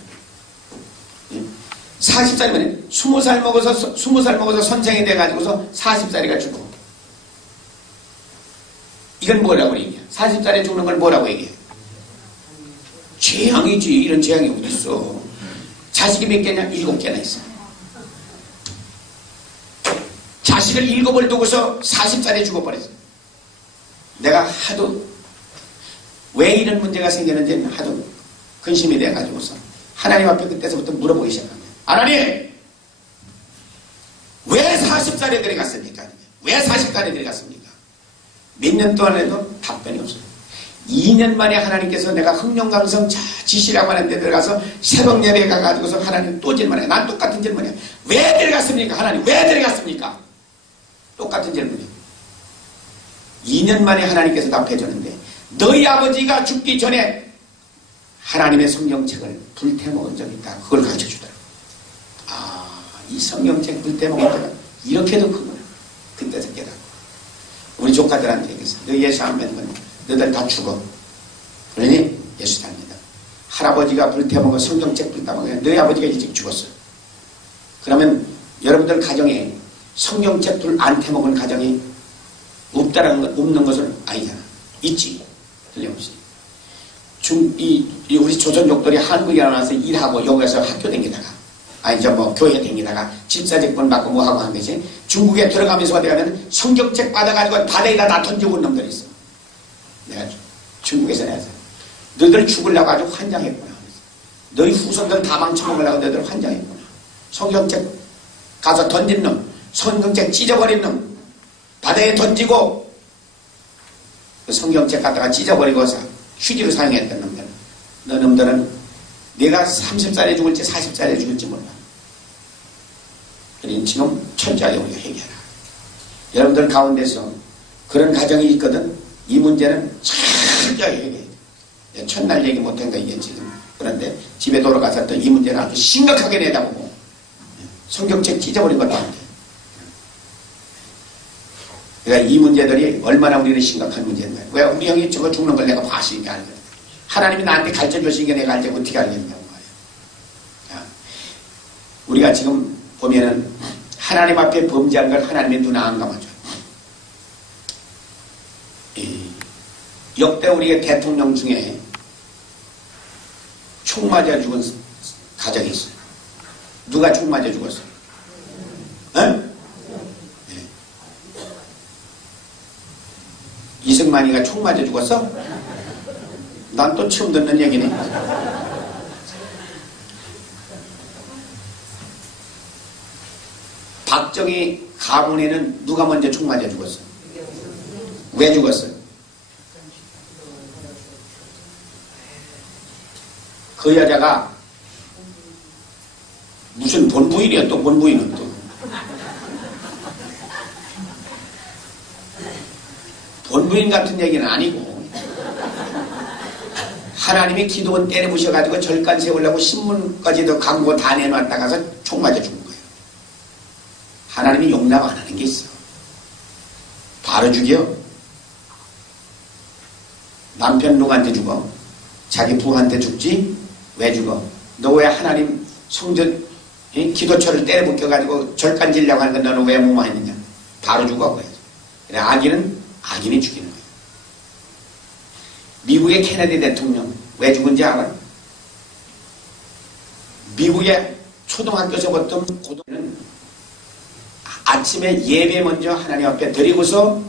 40살이면 20살 먹어서 선생이 돼가지고서 40살이가 죽어. 이건 뭐라고 얘기해? 40살에 죽는 걸 뭐라고 얘기해? 재앙이지. 이런 재앙이 어디 있어? 자식이 몇 개냐? 7개나 있어. 자식을 7을 두고서 40살에 죽어버렸어. 내가 하도 왜 이런 문제가 생기는지 하도 근심이 돼가지고서 하나님 앞에 그때서부터 물어보기 시작한 거예요. 하나님, 왜 40살에 들어갔습니까? 왜 40살에 들어갔습니까? 몇 년 동안 해도 답변이 없어요. 2년 만에 하나님께서 내가 흥룡강성 지시라고 하는 데 들어가서 새벽 예배에 가가지고서 하나님 또 질문해. 난 똑같은 질문이야. 왜 들어갔습니까? 하나님 왜 들어갔습니까? 똑같은 질문이야. 2년 만에 하나님께서 답해주는데 너희 아버지가 죽기 전에 하나님의 성경책을 불태워 먹은 적이 있다. 그걸 가르쳐주더라고. 이 성경책 불태워 먹은 적은 이렇게도 크구나. 그때서 깨닫고 우리 조카들한테 얘기했어. 너 예수 안 믿으면 너희들 다 죽어. 그러니 예수 잘 믿어. 할아버지가 불태워 먹은 성경책 불태워 먹은 너희 아버지가 일찍 죽었어. 그러면 여러분들 가정에 성경책 불 안 태먹은 가정이 없는 것은 아니잖아. 있지. 틀림없이. 우리 조선족들이 한국에 나와서 일하고 여기서 학교 다니다가 교회 다니다가 집사직분 받고 뭐하고 한 것이 중국에 들어가면서 어디 가면 성경책 받아가지고 바다에다 다 던져본 놈들이 있어. 내가 중국에서 내서 너희들 죽으려고 아주 환장했구나. 너희 후손들 다 망쳐먹으려고 너희들 환장했구나. 성경책 가서 던진 놈, 성경책 찢어버린 놈, 바다에 던지고 그 성경책 갖다가 찢어버리고서 휴지로 사용했던 놈들. 너놈들은 내가 30살에 죽을지 40살에 죽을지 몰라. 그러니 지금 철저하게 우리가 해결하라. 여러분들 가운데서 그런 가정이 있거든. 이 문제는 철저하게 해결해야 돼. 첫날 얘기 못한 거 이게 지금. 그런데 집에 돌아가서 또 이 문제는 아주 심각하게 내다보고 성경책 찢어버린 것도 안 돼. 그러니까 이 문제들이 얼마나 우리는 심각한 문제인가. 왜 우리 형이 저거 죽는 걸 내가 봤으니까 하는 거야. 하나님이 나한테 가르쳐줬으니까 내가 알지 어떻게 알겠냐고 말이야. 우리가 지금 보면은 하나님 앞에 범죄한 걸 하나님의 눈에 안 감아줘. 역대 우리의 대통령 중에 총 맞아 죽은 가정이 있어요. 누가 총 맞아 죽었어? 네? 이승만이가 총 맞아 죽었어? 난 또 처음 듣는 얘기네. 박정희 가문에는 누가 먼저 총 맞아 죽었어? 왜 죽었어? 그 여자가 무슨 본부인이야. 또 본부인은 또 본부인 같은 얘기는 아니고 하나님이 기도원 때려부셔가지고 절간 세우려고 신문까지도 광고 다 내놨다가서 총 맞아 죽은 거예요. 하나님이 용납 안 하는 게 있어. 바로 죽여. 남편 누구한테 죽어? 자기 부한테 죽지? 왜 죽어? 너 왜 하나님 성전 기도처를 때려 묶여가지고 절간 지려고 하는 건 너는 왜 무마했느냐? 바로 죽어. 그래. 악인은 악인이 죽이는 거예요. 미국의 케네디 대통령 왜 죽은지 알아? 미국의 초등학교서부터 고등학교는 아침에 예배 먼저 하나님 앞에 드리고서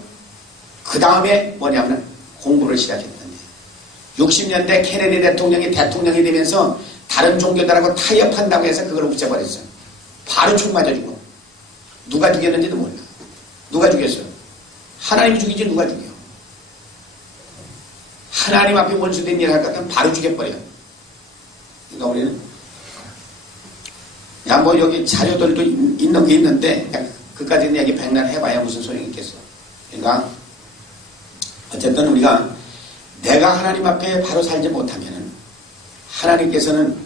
그 다음에 뭐냐면 공부를 시작했단 말이에요. 60년대 케네디 대통령이 되면서 다른 종교들하고 타협한다고 해서 그걸 없애버렸어요. 바로 총 맞아 죽어. 누가 죽였는지도 몰라. 누가 죽였어요? 하나님이 죽이지 누가 죽여. 하나님 앞에 원수된 일을 할 것 같으면 바로 죽여버려. 그러니까 우리는 야 뭐 여기 자료들도 있는 게 있는데 그까지는 얘기 백날 해봐야 무슨 소용이 있겠어. 그러니까 어쨌든 우리가 내가 하나님 앞에 바로 살지 못하면은 하나님께서는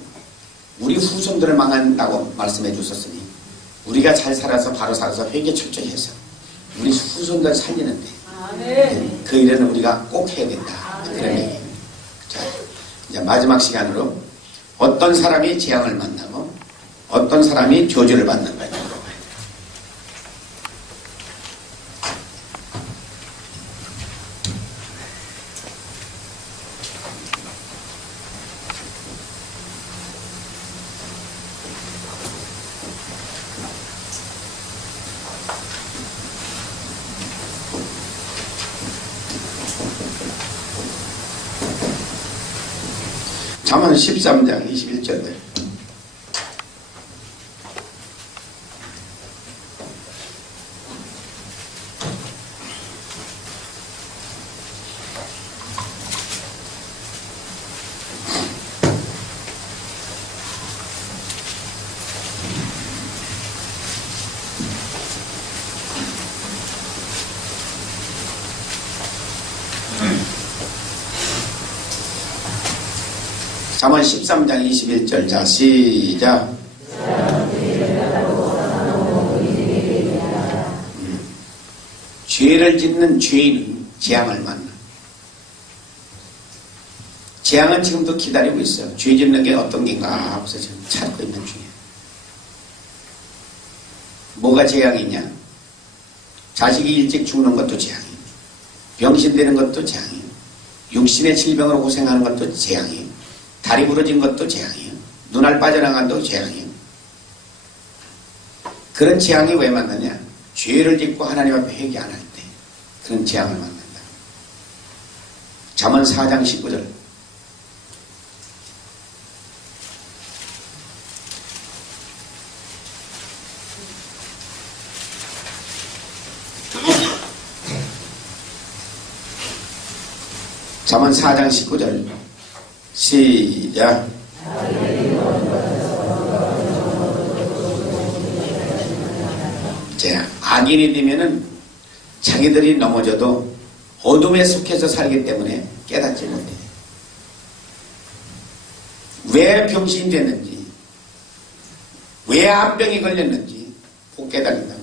우리 후손들을 망한다고 말씀해 주셨으니 우리가 잘 살아서 바로 살아서 회개 철저히 해서 우리 후손들 살리는데 그 일은 우리가 꼭 해야 된다. 그런 얘기예요. 자, 이제 마지막 시간으로 어떤 사람이 재앙을 만나고 어떤 사람이 저주를 받는가 물어봐야 돼요. 잠언 13장 21절에 잠언 13장 21절. 자, 시작. 죄를 짓는 죄인은 재앙을 만나. 재앙은 지금도 기다리고 있어요. 죄 짓는 게 어떤 게인가 하고서 지금 찾고 있는 중이에요. 뭐가 재앙이냐? 자식이 일찍 죽는 것도 재앙이에요. 병신되는 것도 재앙이에요. 육신의 질병으로 고생하는 것도 재앙이에요. 다리 부러진 것도 재앙이에요. 눈알 빠져나간 것도 재앙이에요. 그런 재앙이 왜 만나냐? 죄를 짓고 하나님 앞에 회개 안 할 때 그런 재앙을 만난다. 잠언 4장 19절. 잠언 4장 19절 시작. 자, 악인이 되면은 자기들이 넘어져도 어둠에 속해서 살기 때문에 깨닫지 못해. 왜 병신이 됐는지, 왜 암병이 걸렸는지 못 깨달는다.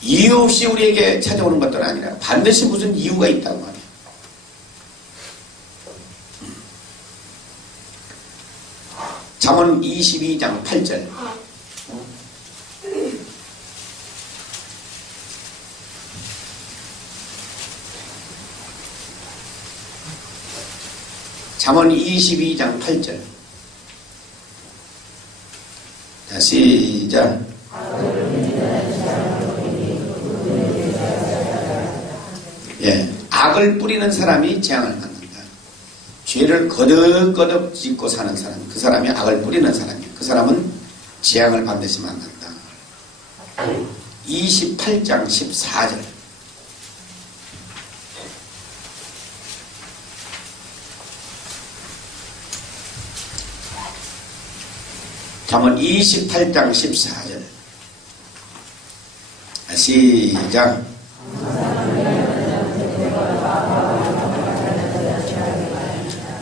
이유 없이 우리에게 찾아오는 것들은 아니라 반드시 무슨 이유가 있다고 말이야. 잠언 22장 8절. 잠언 22장 8절. 자, 시작. 예, 악을 뿌리는 사람이 재앙을 받는다. 죄를 거듭거듭 짓고 사는 사람, 그 사람이 악을 뿌리는 사람이야. 그 사람은 재앙을 반드시 만난다. 28장 14절. 잠언 28장 14절. 시작.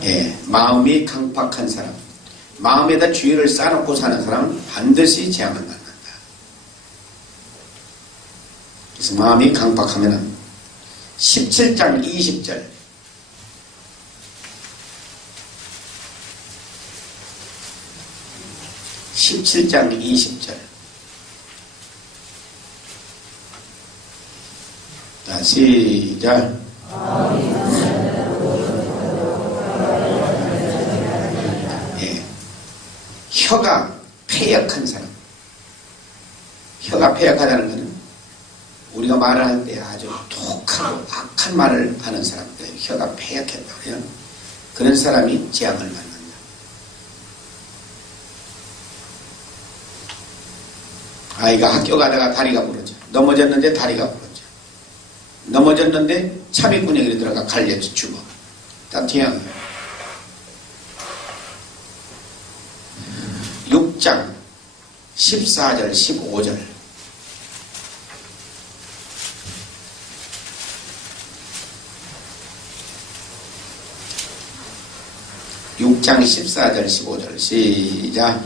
예, 마음이 강팍한 사람, 마음에다 죄를 쌓아놓고 사는 사람은 반드시 재앙을 만난다. 그래서 마음이 강팍하면 17장 20절. (17장 20절) 자, 시작. 예, 혀가 패역한 사람. 혀가 패역하다는 것은 우리가 말을 할 때 아주 독하고 악한 말을 하는 사람들, 혀가 패역했다 그래요. 그런 사람이 재앙을 만난다. 아이가 학교 가다가 다리가 부러져. 넘어졌는데 다리가 부러져. 넘어졌는데 참이구녕이 들어가 갈려서 죽어. 다 태양이에요. 6장 14절 15절. (6장 14절 15절) 시작.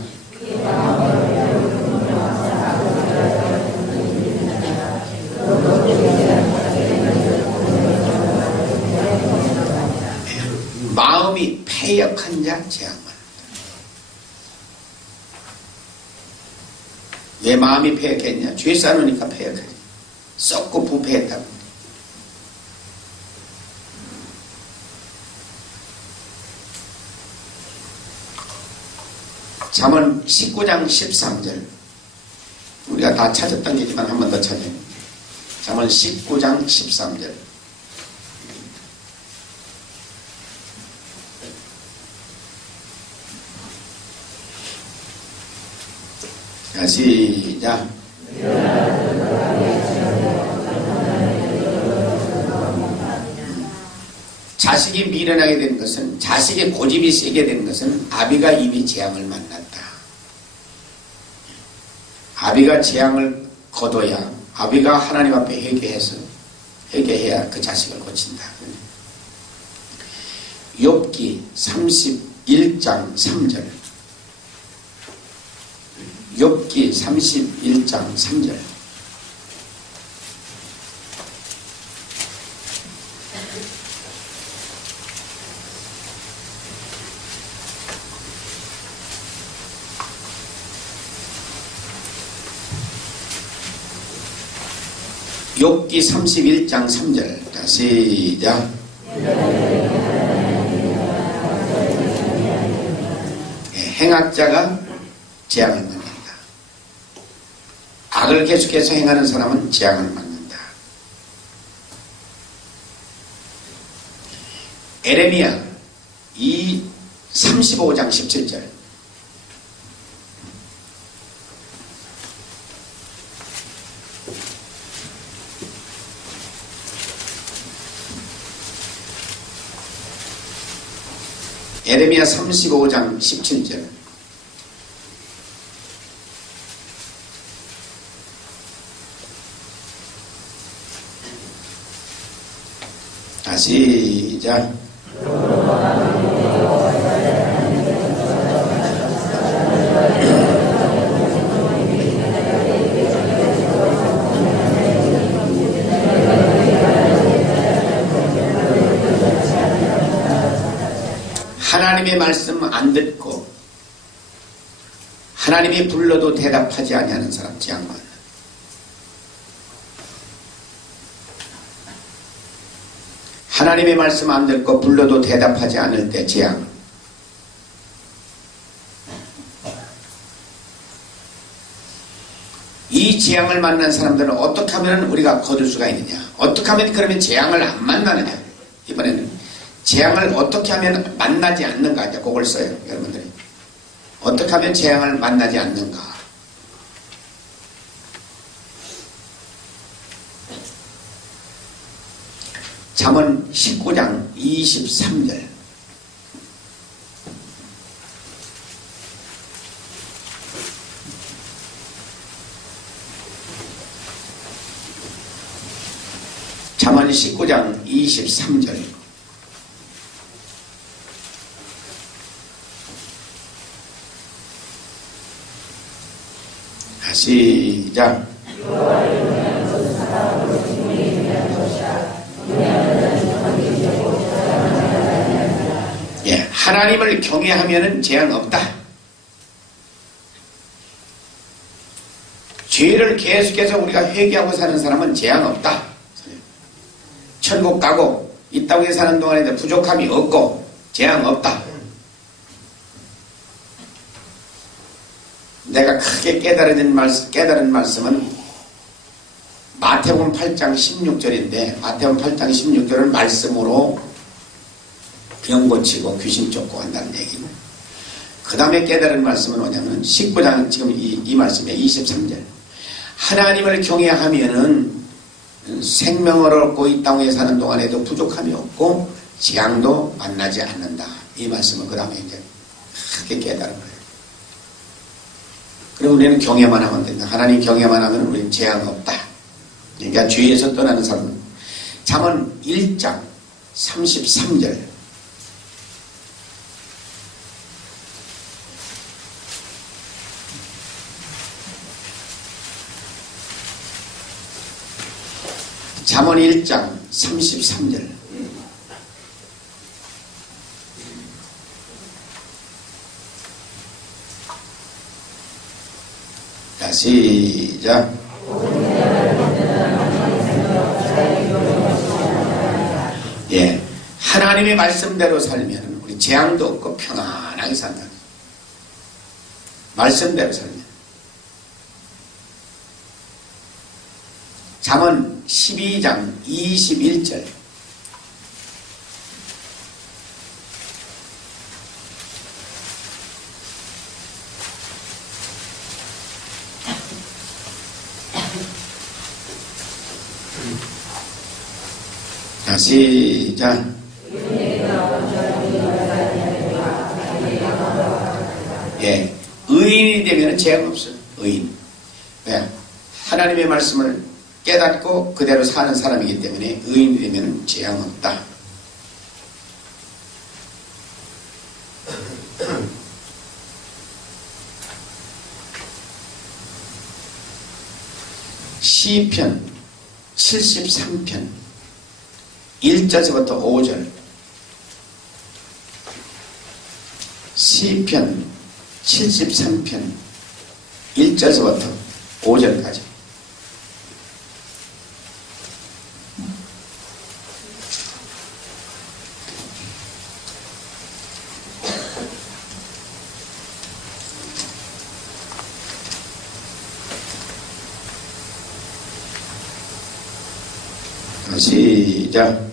마음이 패역한 자 재앙만. 왜 마음이 패역했냐? 죄 쌓아놓으니까 패역하지. 썩고 부패했다고. 잠언 19장 13절. 우리가 다 찾았던 얘기지만 한 번 더 찾아요. 잠언 19장 13절. 자, 시작. 자식이 미련하게 되는 것은, 자식의 고집이 세게 되는 것은 아비가 이미 재앙을 만났다. 아비가 재앙을 거둬야, 아비가 하나님 앞에 회개해야 그 자식을 고친다. 욥기 31장 3절. 욥기 31장 3절. 욥기 31장 3절. 자, 시작. 행악자가 재앙을 만난다. 악을 계속해서 행하는 사람은 재앙을 만난다. 에레미야 35장 17절. 에레미야 35장 17절. 시작. 하나님의 말씀 안 듣고 하나님이 불러도 대답하지 아니하는 사람 재앙만. 하나님의 말씀 안 듣고 불러도 대답하지 않을 때 재앙. 이 재앙을 만난 사람들은 어떻게 하면 우리가 거둘 수가 있느냐? 어떻게 하면 그러면 재앙을 안 만나느냐? 이번에는 재앙을 어떻게 하면 만나지 않는가? 이제 그걸 써요, 여러분들이. 어떻게 하면 재앙을 만나지 않는가? 잠언 19장 23절. 잠언 19장 23절. 시작. 예, 하나님을 경외하면은 재앙 없다. 죄를 계속해서 우리가 회개하고 사는 사람은 재앙 없다. 천국 가고 이 땅에 사는 동안에 부족함이 없고 재앙 없다. 내가 크게 깨달은 말씀은 마태복음 8장 16절인데 마태복음 8장 16절은 말씀으로 병 고치고 귀신 쫓고 한다는 얘기고, 그 다음에 깨달은 말씀은 뭐냐면 19장 지금 이 말씀에 23절. 하나님을 경외하면은 생명을 얻고 이 땅에 사는 동안에도 부족함이 없고 재앙도 만나지 않는다. 이 말씀은 그 다음에 이제 크게 깨달은 거예요. 그리고 우리는 경외만 하면 된다. 하나님 경외만 하면 우리는 재앙 없다. 그러니까 죄에서 떠나는 사람은. 잠언 1장 33절. 잠언 1장 33절. 자, 시작. 예, 하나님의 말씀대로 살면 우리 재앙도 없고 평안하게 산다. 말씀대로 살면. 잠언 12장 21절. 자, 시작. 예, 의인이 되면 재앙 없어요. 의인. 왜? 하나님의 말씀을 깨닫고 그대로 사는 사람이기 때문에 의인이 되면 재앙 없다. 시편 73편 1절에서부터 5절. 시편 73편 1절에서부터 5절까지. 시작.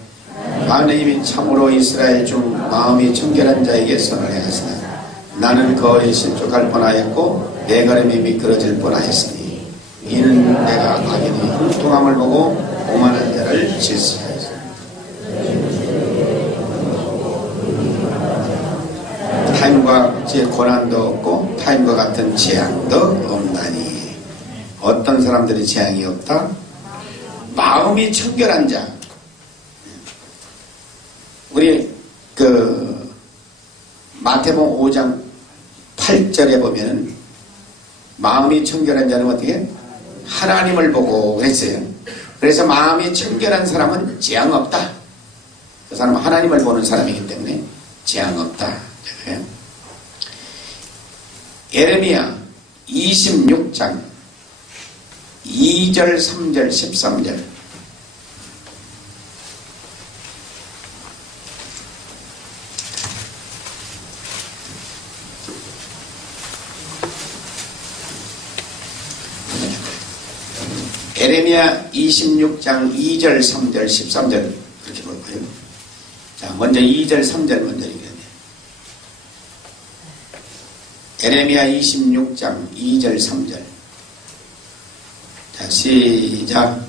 하나님이 참으로 이스라엘 중 마음이 청결한 자에게 선을 행하시나 나는 거의 실족할 뻔하였고 내 걸음이 미끄러질 뻔하였으니 이는 내가 악인의 형통함을 보고 오만한 자를 질시하였으니. 같이 고난도 없고 타인과 같은 재앙도 없나니. 어떤 사람들이 재앙이 없다? 마음이 청결한 자. 우리 마태복음 5장 8절에 보면은 마음이 청결한 자는 어떻게? 하나님을 보고 그랬어요. 그래서 마음이 청결한 사람은 재앙 없다. 그 사람은 하나님을 보는 사람이기 때문에 재앙 없다. 예레미야 26장 2절, 3절, 13절. 예레미야 26장 2절, 3절, 13절 그렇게 볼까요? 자, 먼저 2절, 3절 먼저 읽겠네요. 예레미야 26장 2절, 3절. 자, 시작.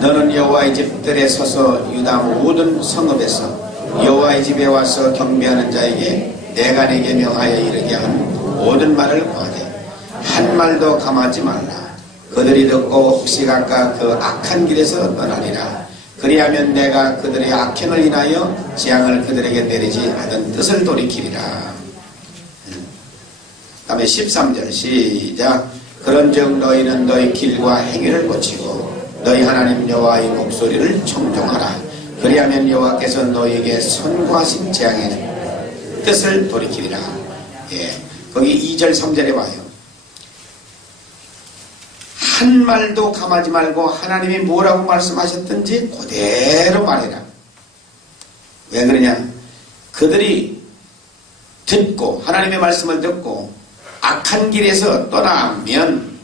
너는 여호와의 집들에 서서 유다 모든 성읍에서 여호와의 집에 와서 경배하는 자에게 내가 네게 명하여 이르게 한 모든 말을 구하되 한 말도 감하지 말라. 그들이 듣고 혹시 각각 그 악한 길에서 떠나리라. 그리하면 내가 그들의 악행을 인하여 재앙을 그들에게 내리지 않은 뜻을 돌이키리라. 그 다음에 13절 시작. 그런즉 너희는 너희 길과 행위를 고치고 너희 하나님 여호와의 목소리를 청종하라. 그리하면 여호와께서 너희에게 선고하신 재앙의 뜻을 돌이키리라. 예, 거기 2절 3절에 봐요. 한 말도 감하지 말고 하나님이 뭐라고 말씀하셨든지 그대로 말해라. 왜 그러냐? 그들이 듣고 하나님의 말씀을 듣고 악한 길에서 떠나면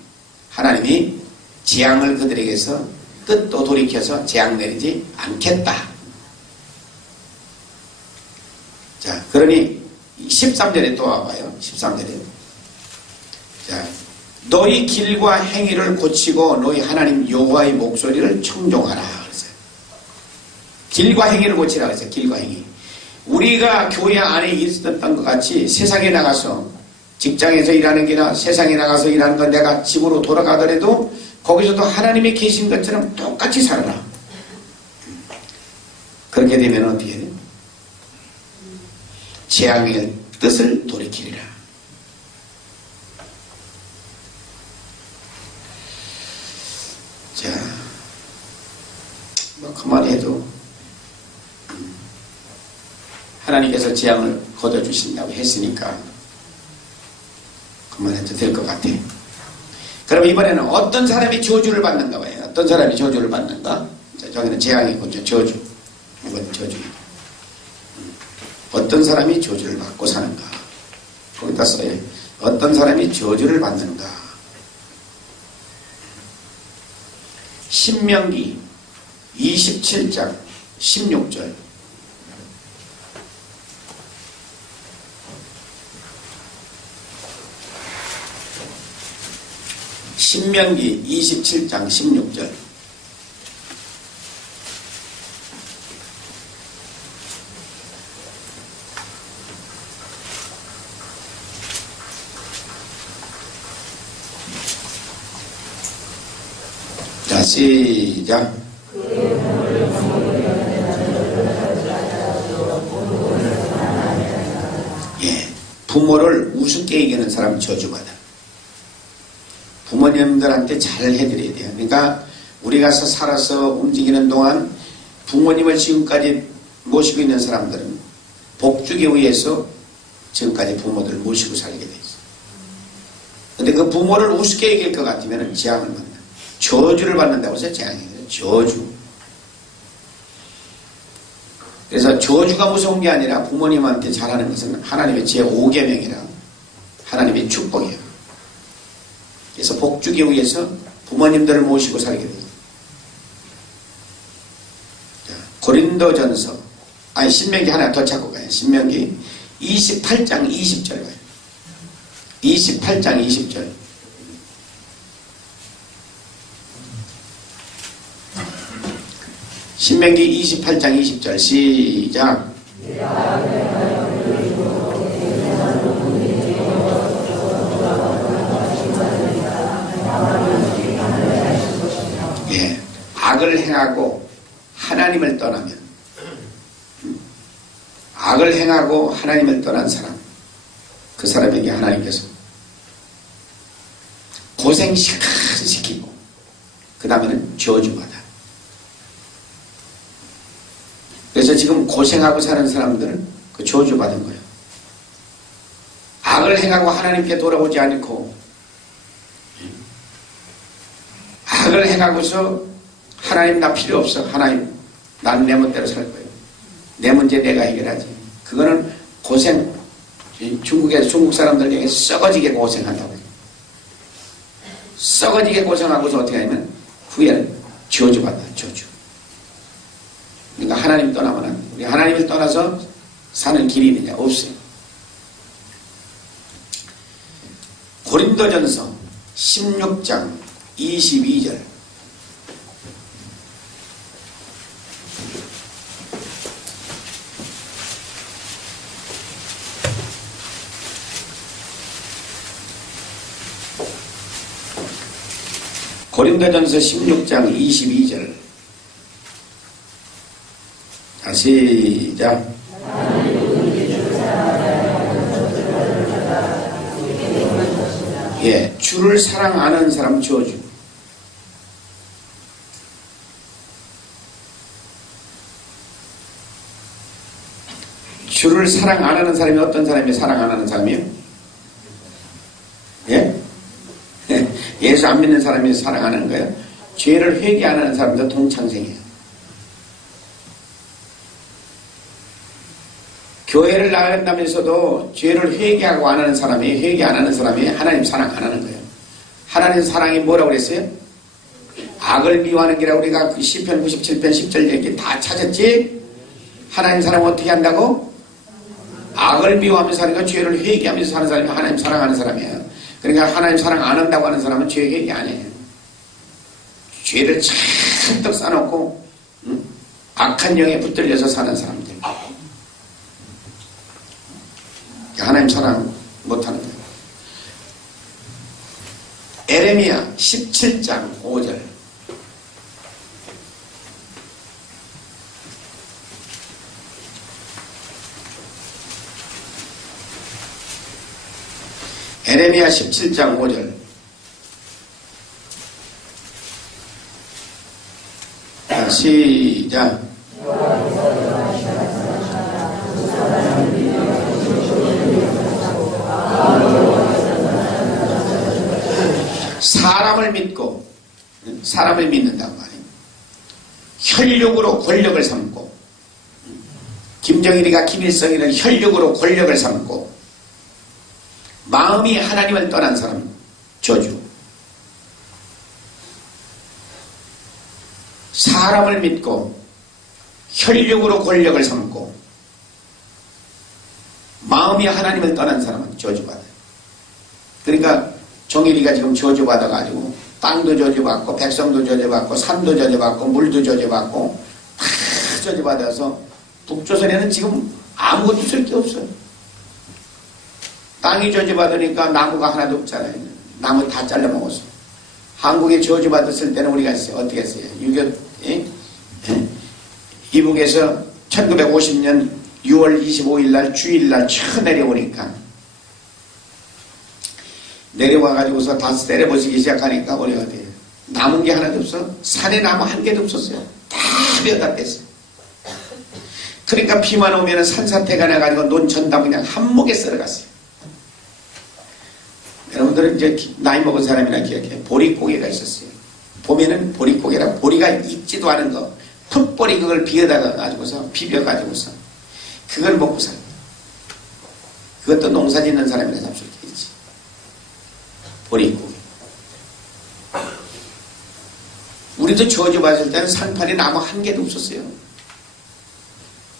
하나님이 재앙을 그들에게서 뜻도 돌이켜서 재앙 내리지 않겠다. 자, 그러니 13절에 또 와봐요. 13절에. 자, 너희 길과 행위를 고치고 너희 하나님 여호와의 목소리를 청종하라. 그랬어요. 길과 행위를 고치라 그랬어요. 길과 행위. 우리가 교회 안에 있었던 것 같이 세상에 나가서 직장에서 일하는 게나 세상에 나가서 일하는 건 내가 집으로 돌아가더라도 거기서도 하나님이 계신 것처럼 똑같이 살아라. 그렇게 되면 어떻게 해요? 재앙의 뜻을 돌이키리라. 자, 뭐 그만 해도 하나님께서 재앙을 거둬주신다고 했으니까 그만해도 될 것 같아. 그럼 이번에는 어떤 사람이 저주를 받는가 봐요. 어떤 사람이 저주를 받는가? 자, 저기는 재앙이고 저주. 이건 저주. 어떤 사람이 저주를 받고 사는가? 거기다 써요. 어떤 사람이 저주를 받는가? 신명기 27장 16절. 신명기 27장 16절. 자, 시작. 예, 부모를 우습게 얘기하는 사람 저주받아. 부모님들한테 잘 해드려야 돼요. 그러니까 우리가 살아서 움직이는 동안 부모님을 지금까지 모시고 있는 사람들은 복주에 의해서 지금까지 부모들을 모시고 살게 돼 있어요. 근데 그 부모를 우습게 얘기할 것 같으면 재앙을 받는다. 저주를 받는다고 해서 재앙이에요. 저주. 그래서 저주가 무서운 게 아니라 부모님한테 잘하는 것은 하나님의 제5계명이라 하나님의 축복이에요. 그래서 복주기 위해서 부모님들을 모시고 살게 돼요. 고린도전서, 신명기 하나 더 찾고 가요. 신명기 28장 20절 가요. 28장 20절. 신명기 28장 20절 시작. 악을 행하고 하나님을 떠나면, 악을 행하고 하나님을 떠난 사람, 그 사람에게 하나님께서 고생시키고 그 다음에는 저주받아. 그래서 지금 고생하고 사는 사람들은 그 저주받은 거예요. 악을 행하고 하나님께 돌아오지 않고, 악을 행하고서 하나님 나 필요 없어, 하나님 난 내 멋대로 살 거예요, 내 문제 내가 해결하지. 그거는 고생, 중국에서 중국 사람들 중에 썩어지게 고생한다고 해요. 썩어지게 고생하고서 어떻게 하냐면 후에는 저주받아, 저주. 그러니까 하나님 떠나면 우리 하나님을 떠나서 사는 길이 있느냐? 없어요. 고린도전서 16장 22절. 고린도전서 16장 22절. 자, 시작. 예, 주를 사랑 안 하는 사람 저주. 주를 사랑 안 하는 사람이 어떤 사람이 사랑 안 하는 사람이에요? 예? 예수 안 믿는 사람이 사랑 안 하는 거예요? 죄를 회개 안 하는 사람도 동창생이에요. 교회를 나간다면서도 죄를 회개하고 안 하는 사람이, 회개 안 하는 사람이 하나님 사랑 안 하는 거예요. 하나님 사랑이 뭐라고 그랬어요? 악을 미워하는 게라고 우리가 그 시편 97편 10절 얘기 다 찾았지? 하나님 사랑 어떻게 한다고? 악을 미워하면서 사는 건 죄를 회개하면서 사는 사람이 하나님 사랑하는 사람이에요. 그러니까 하나님 사랑 안 한다고 하는 사람은 죄 회개 안 해요. 죄를 잔뜩 쌓아놓고 악한 영에 붙들려서 사는 사람들. 하나님 사랑 못하는 거예요. 에레미야 17장 5절. 에레미야 17장 5절. 자, 시작. 사람을 믿고, 사람을 믿는단 말이에요. 혈육으로 권력을 삼고, 김정일이가 김일성이는 혈육으로 권력을 삼고, 마음이 하나님을 떠난 사람 저주. 사람을 믿고 혈육으로 권력을 삼고 마음이 하나님을 떠난 사람은 저주받아요. 그러니까 정일이가 지금 저주받아가지고 땅도 저주받고 백성도 저주받고 산도 저주받고 물도 저주받고 다 저주받아서 북조선에는 지금 아무것도 쓸 게 없어요. 땅이 저주받으니까 나무가 하나도 없잖아요. 나무 다 잘라먹었어. 한국에 저주받았을 때는 우리가 어떻게 했어요? 6.25 이북에서 1950년 6월 25일 날 주일날 쳐 내려오니까 내려와가지고서 다 때려보시기 시작하니까 우리 어디 남은 게 하나도 없어. 산에 나무 한 개도 없었어요. 다 베어다 뺐어요. 그러니까 비만 오면 산사태가 나가지고 논천담 그냥 한목에 썰어갔어요. 여러분들은 이제 나이 먹은 사람이나 기억해. 보릿고개가 있었어요. 봄에는 보릿고개라 보리가 익지도 않은 거 풋보리 그걸 비어다가 가지고서 비벼가지고서 그걸 먹고 살아요. 그것도 농사 짓는 사람이나 잡수 있지. 보릿고개. 우리도 저주받을 때는 상판에 나무 한 개도 없었어요.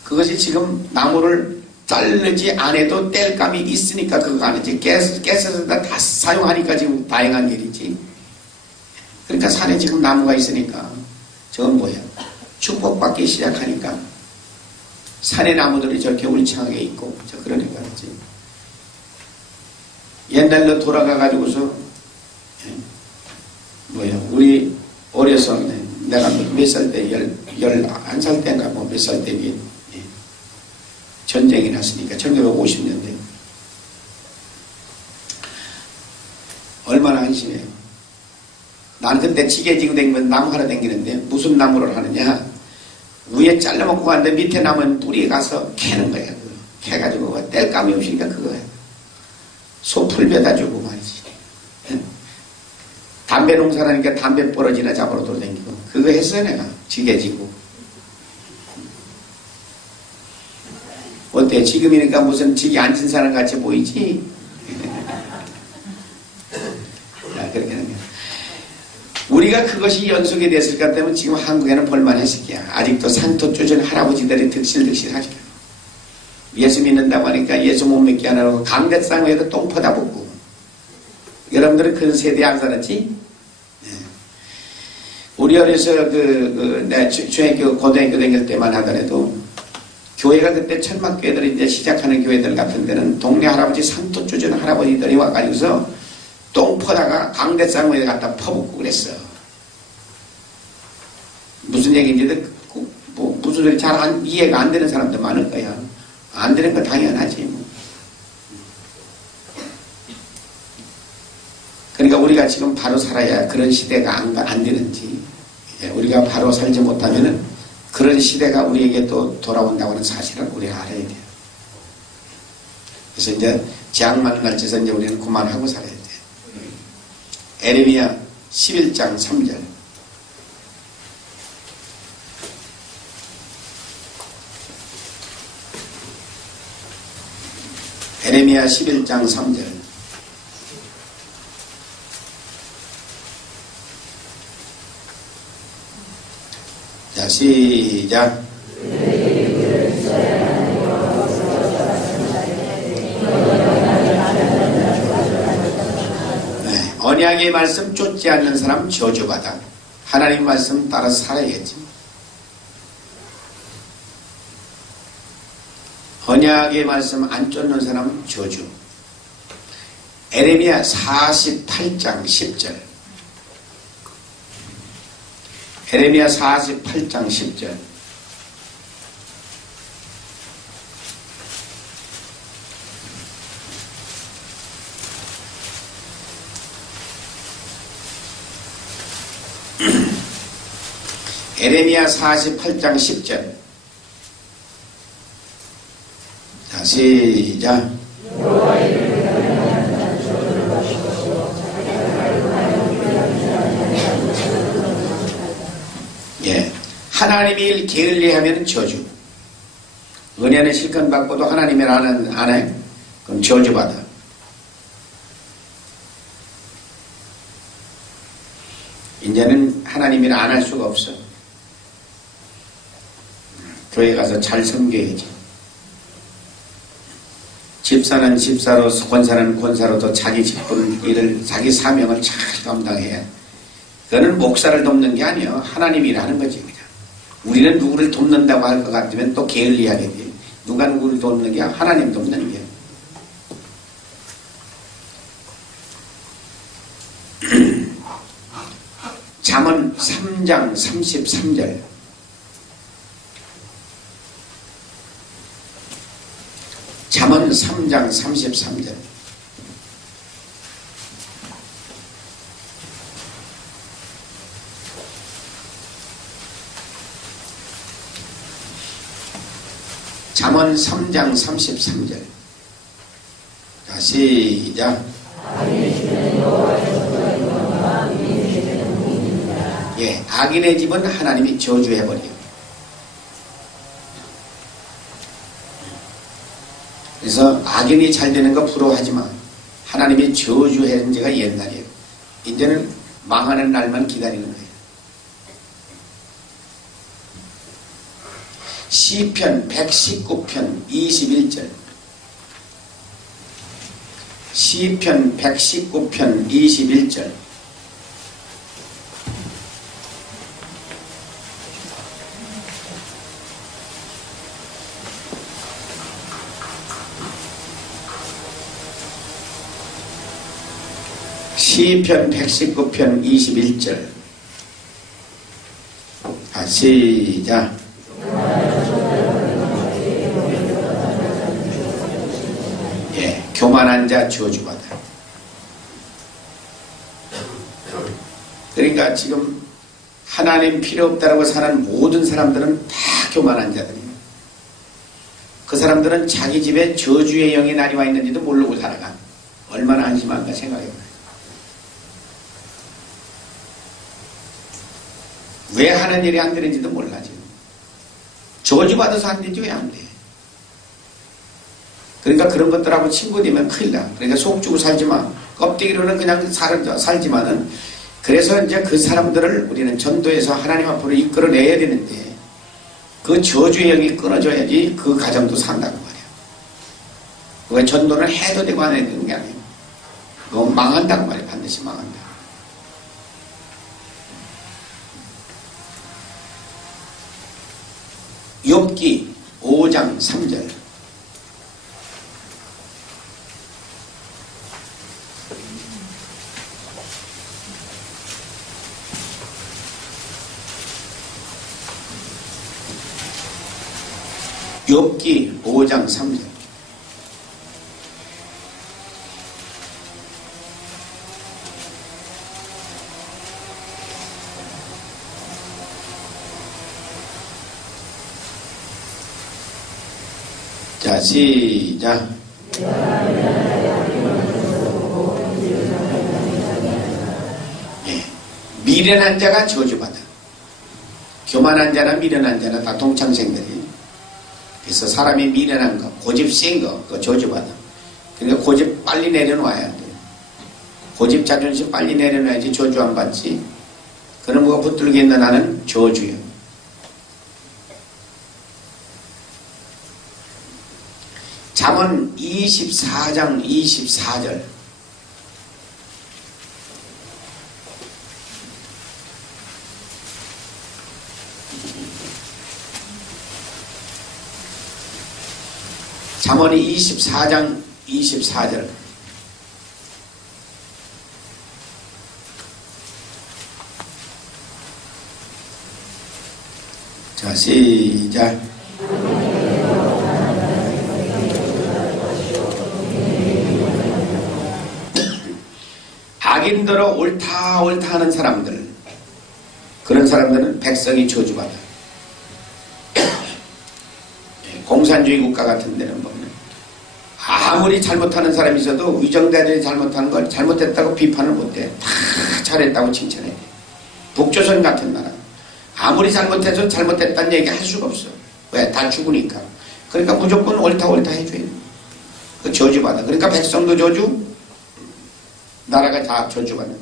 그것이 지금 나무를 자르지 않아도 뗄감이 있으니까 그거 아니지. 깨서 다 사용하니까 지금 다행한 일이지. 그러니까 산에 지금 나무가 있으니까 저건 뭐야? 축복받기 시작하니까 산의 나무들이 저렇게 울창하게 있고 저 그러니까 그렇지. 옛날로 돌아가가지고서 뭐야? 우리 어려서 내가 몇 살 때, 11살 때인가 뭐 몇 살 때 전쟁이 났으니까 1950년대. 얼마나 한심해요. 난 그때 지게 지고 다니면 나무 하러 다니는데 무슨 나무를 하느냐. 위에 잘라먹고 갔는데 밑에 남은 뿌리에 가서 캐는 거야. 캐가지고 뗄감이 없으니까 그거야. 소풀 베다 주고 말이지. 담배 농사라니까 담배 버러지나 잡으러 돌아다니고 그거 했어요 내가. 지게 지고. 어때? 지금이니까 무슨 지게 앉은 사람 같이 보이지? 자, 그렇게 하는 거야. 우리가 그것이 연속이 됐을까 때문에 지금 한국에는 볼만했을 거야. 아직도 산토 쪼전 할아버지들이 득실득실 하죠. 예수 믿는다고 하니까 예수 못 믿게 안 하고 강대상에도 똥 퍼다 붓고. 여러분들은 그런 세대에 안 살았지? 네. 우리 어려서 내 중학교, 고등학교 다닐 때만 하더라도 교회가 그때 천막교회들이 이제 시작하는 교회들 같은 데는 동네 할아버지, 산토 쪼전 할아버지들이 와가지고서 똥 퍼다가 강대상에 갖다 퍼붓고 그랬어. 무슨 얘기인지도 무슨 소리 잘 이해가 안 되는 사람도 많을 거야. 안 되는 거 당연하지 뭐. 그러니까 우리가 지금 바로 살아야 그런 시대가 안 되는지, 우리가 바로 살지 못하면은 그런 시대가 우리에게 또 돌아온다고 하는 사실을 우리가 알아야 돼요. 그래서 이제 재앙 만날 짓은 이제 우리는 그만하고 살아야 돼요. 에레미야 11장 3절. 에레미야 11장 3절. 자, 시작. 언약의 말씀 쫓지 않는 사람 저주받아. 하나님 말씀 따라 살아야지. 언약의 말씀 안 쫓는 사람 저주. 에레미야 48장 10절. 에레미야 48장 10절. 에레미야 48장 10절. 자, 시작. 예, 하나님의 일 게을리하면 저주. 은혜는 실컷 받고도 하나님의 일 안 해. 그럼 저주받아. 이제는 하나님의 일 안 할 수가 없어. 교회 가서 잘 섬겨야지. 집사는 집사로, 권사는 권사로도 자기 직분 일을, 자기 사명을 잘 감당해야. 그거는 목사를 돕는 게 아니에요. 하나님이 일하는 거지, 그냥. 우리는 누구를 돕는다고 할 것 같으면 또 게을리하게 돼. 누가 누구를 돕는 게 하나님 돕는 게. 잠언 3장 33절. 잠언 3장 33절. 잠언 3장 33절. 자, 시작. 예, 악인의 집은 하나님이 저주해버려요. 그래서 악인이 잘 되는 거 부러워하지 마. 하나님이 저주한 지가 옛날이에요. 이제는 망하는 날만 기다리는 거예요. 시편 119편 21절. 시편 119편 21절. 시편 119편 21절. 시작. 예, 교만한 자 저주받아. 그러니까 지금 하나님 필요 없다라고 사는 모든 사람들은 다 교만한 자들이에요. 그 사람들은 자기 집에 저주의 영이 날이 와 있는지도 모르고 살아가. 얼마나 안심한가 생각해봐요. 왜 하는 일이 안 되는지도 몰라 지금. 저주받아서 안 되지 왜 안 돼. 그러니까 그런 것들하고 친구 되면 큰일 나. 그러니까 속 주고 살지 마. 껍데기로는 그냥 살지만은 그래서 이제 그 사람들을 우리는 전도해서 하나님 앞으로 이끌어내야 되는데 그 저주의 영이 끊어져야지 그 가정도 산다고 말이야. 그게 전도는 해도 되고 안 해도 되는 게 아니에요. 그건 망한다고 말이야. 반드시 망한다. 욥기 5장 3절. 욥기 5장 3절. 자, 시작. 예, 미련한 자가 저주받아. 교만한 자나 미련한 자나 다 동창생들이에요. 그래서 사람이 미련한 거, 고집 센 거, 그거 저주받아. 그러니까 고집 빨리 내려놔야 돼. 고집 자존심 빨리 내려놔야지 저주 안 받지. 그런 거가 붙들게 있는 나는 저주요. 잠언 24장 24절. 잠언이 24장 24절. 자, 시작. 악인더러 옳다 옳다 하는 사람들, 그런 사람들은 백성이 저주받아. 공산주의 국가 같은 데는 보면 아무리 잘못하는 사람이 있어도 위정자들이 잘못하는 걸 잘못했다고 비판을 못해. 다 잘했다고 칭찬해. 북조선 같은 나라 아무리 잘못해서 잘못했다는 얘기 할 수가 없어. 왜? 다 죽으니까. 그러니까 무조건 옳다 옳다 해줘야 돼. 그 저주받아. 그러니까 백성도 저주, 나라가 다 저주받는.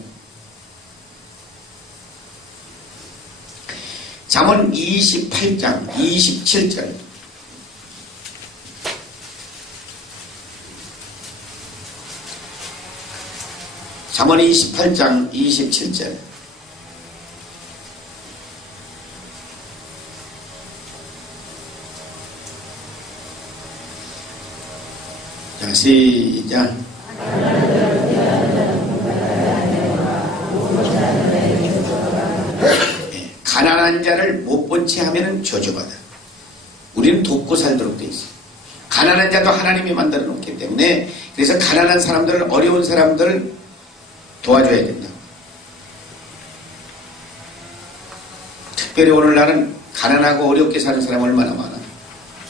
잠언 28장 27절. 잠언 28장 27절. 자, 시작. 가난한 자를 못 본 채 하면 저주받아. 우리는 돕고 살도록 돼 있어. 가난한 자도 하나님이 만들어 놓기 때문에, 그래서 가난한 사람들, 어려운 사람들을 도와줘야 된다. 특별히 오늘날은 가난하고 어렵게 사는 사람이 얼마나 많아.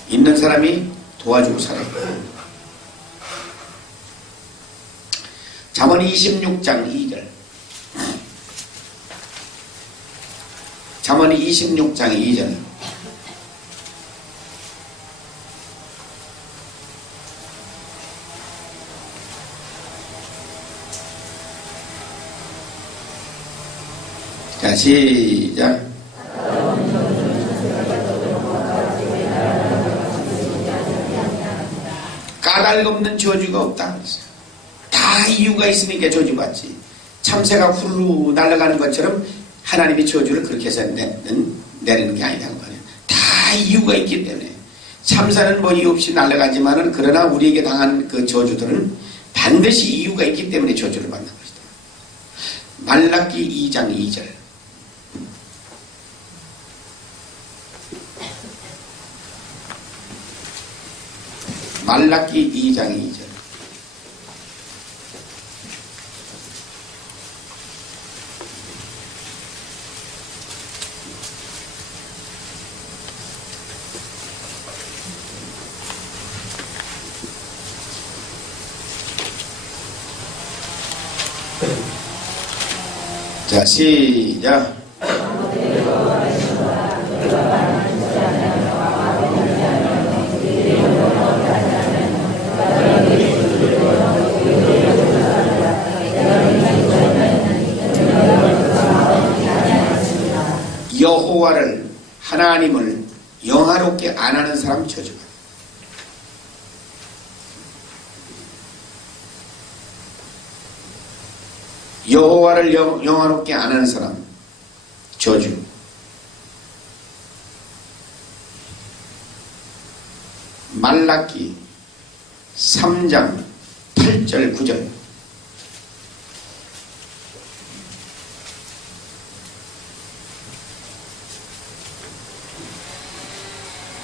있는 사람이 도와주고 살아야 돼. 잠언 26장 2절. 잠언 26장 2절. 자, 시작. 까닭 없는 저주가 없다. 다 이유가 있으니까 저주받지. 참새가 후루 날아가는 것처럼 하나님이 저주를 그렇게 해서 내리는 게 아니라고 말이에요. 다 이유가 있기 때문에. 참새는 뭐 이유 없이 날아가지만은, 그러나 우리에게 당한 그 저주들은 반드시 이유가 있기 때문에 저주를 받는 것이다. 말라기 2장 2절. 말라기 2장의 2절. 자, 시작. 여호와를 하나님을 영화롭게 안 하는 사람 저주가. 여호와를 영화롭게 안 하는 사람 저주. 말라기 3장 8절 9절.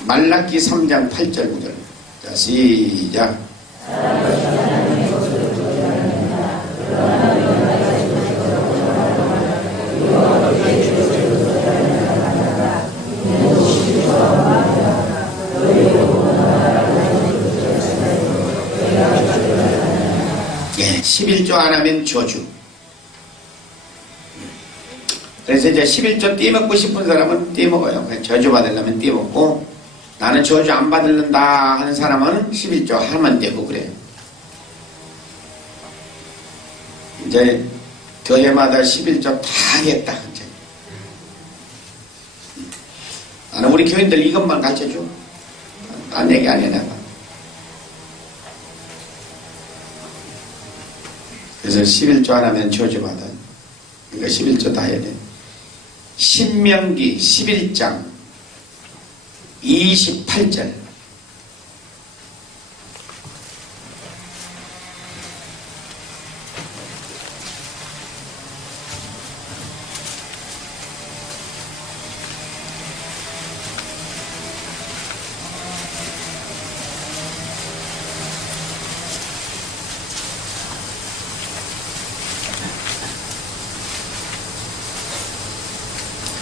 말라기 3장 8절 9절. 자, 시작. 예, 11조 안 하면 저주. 그래서 이제 11조 떼먹고 싶은 사람은 떼먹어요. 저주 받으려면 떼먹고, 나는 저주 안 받을는다 하는 사람은 11조 하면 되고 그래요. 이제 교회마다 11조 다 하겠다. 이제. 나는 우리 교인들 이것만 가르쳐줘. 딴 얘기 안 해, 내가. 그래서 11조 안 하면 저주 받아. 그러니까 11조 다 해야 돼. 신명기 11장 28절.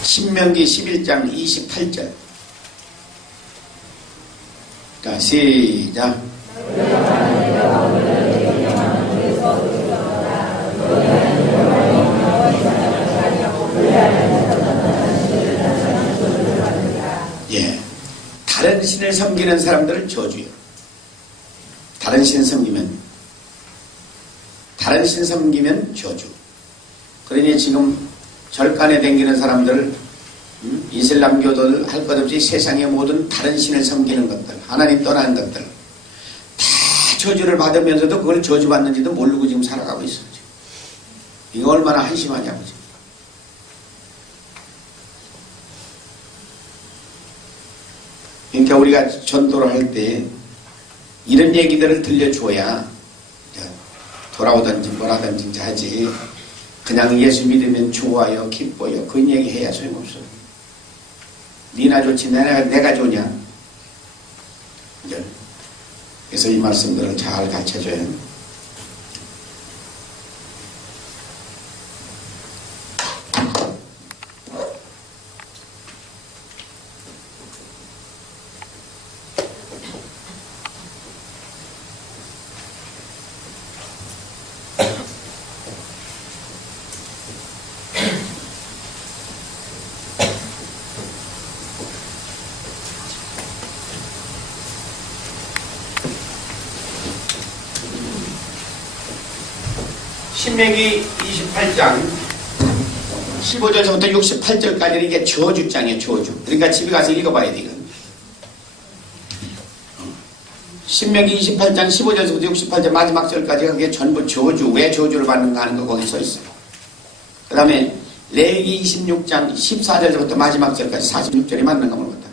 신명기 11장 28절. 자, 시작. 예, 다른 신을 섬기는 사람들을 저주요. 다른 신 섬기면 저주. 그러니 지금 절간에 댕기는 사람들, 이슬람교도들 할 것 없이 세상의 모든 다른 신을 섬기는 것들, 하나님 떠나는 것들 다 저주를 받으면서도 그걸 저주받는지도 모르고 지금 살아가고 있어요. 이거 얼마나 한심하냐고. 지금. 그러니까 우리가 전도를 할 때 이런 얘기들을 들려줘야 돌아오든지 뭐라든지 하지. 그냥 예수 믿으면 좋아요, 기뻐요. 그런 얘기 해야 소용없어요. 니나 좋지 내가 좋냐. 그래서 이 말씀들을 잘 가르쳐줘요. 신명기 28장 15절부터 68절까지는 이게 저주장이에요. 저주. 그러니까 집에 가서 읽어봐야 돼. 이건. 신명기 28장 15절부터 68절 마지막 절까지 그게 전부 저주. 왜 저주를 받는가 하는 거 거기 써 있어요. 그 다음에 레위기 26장 14절부터 마지막 절까지 46절이 맞는 거 모르겠다.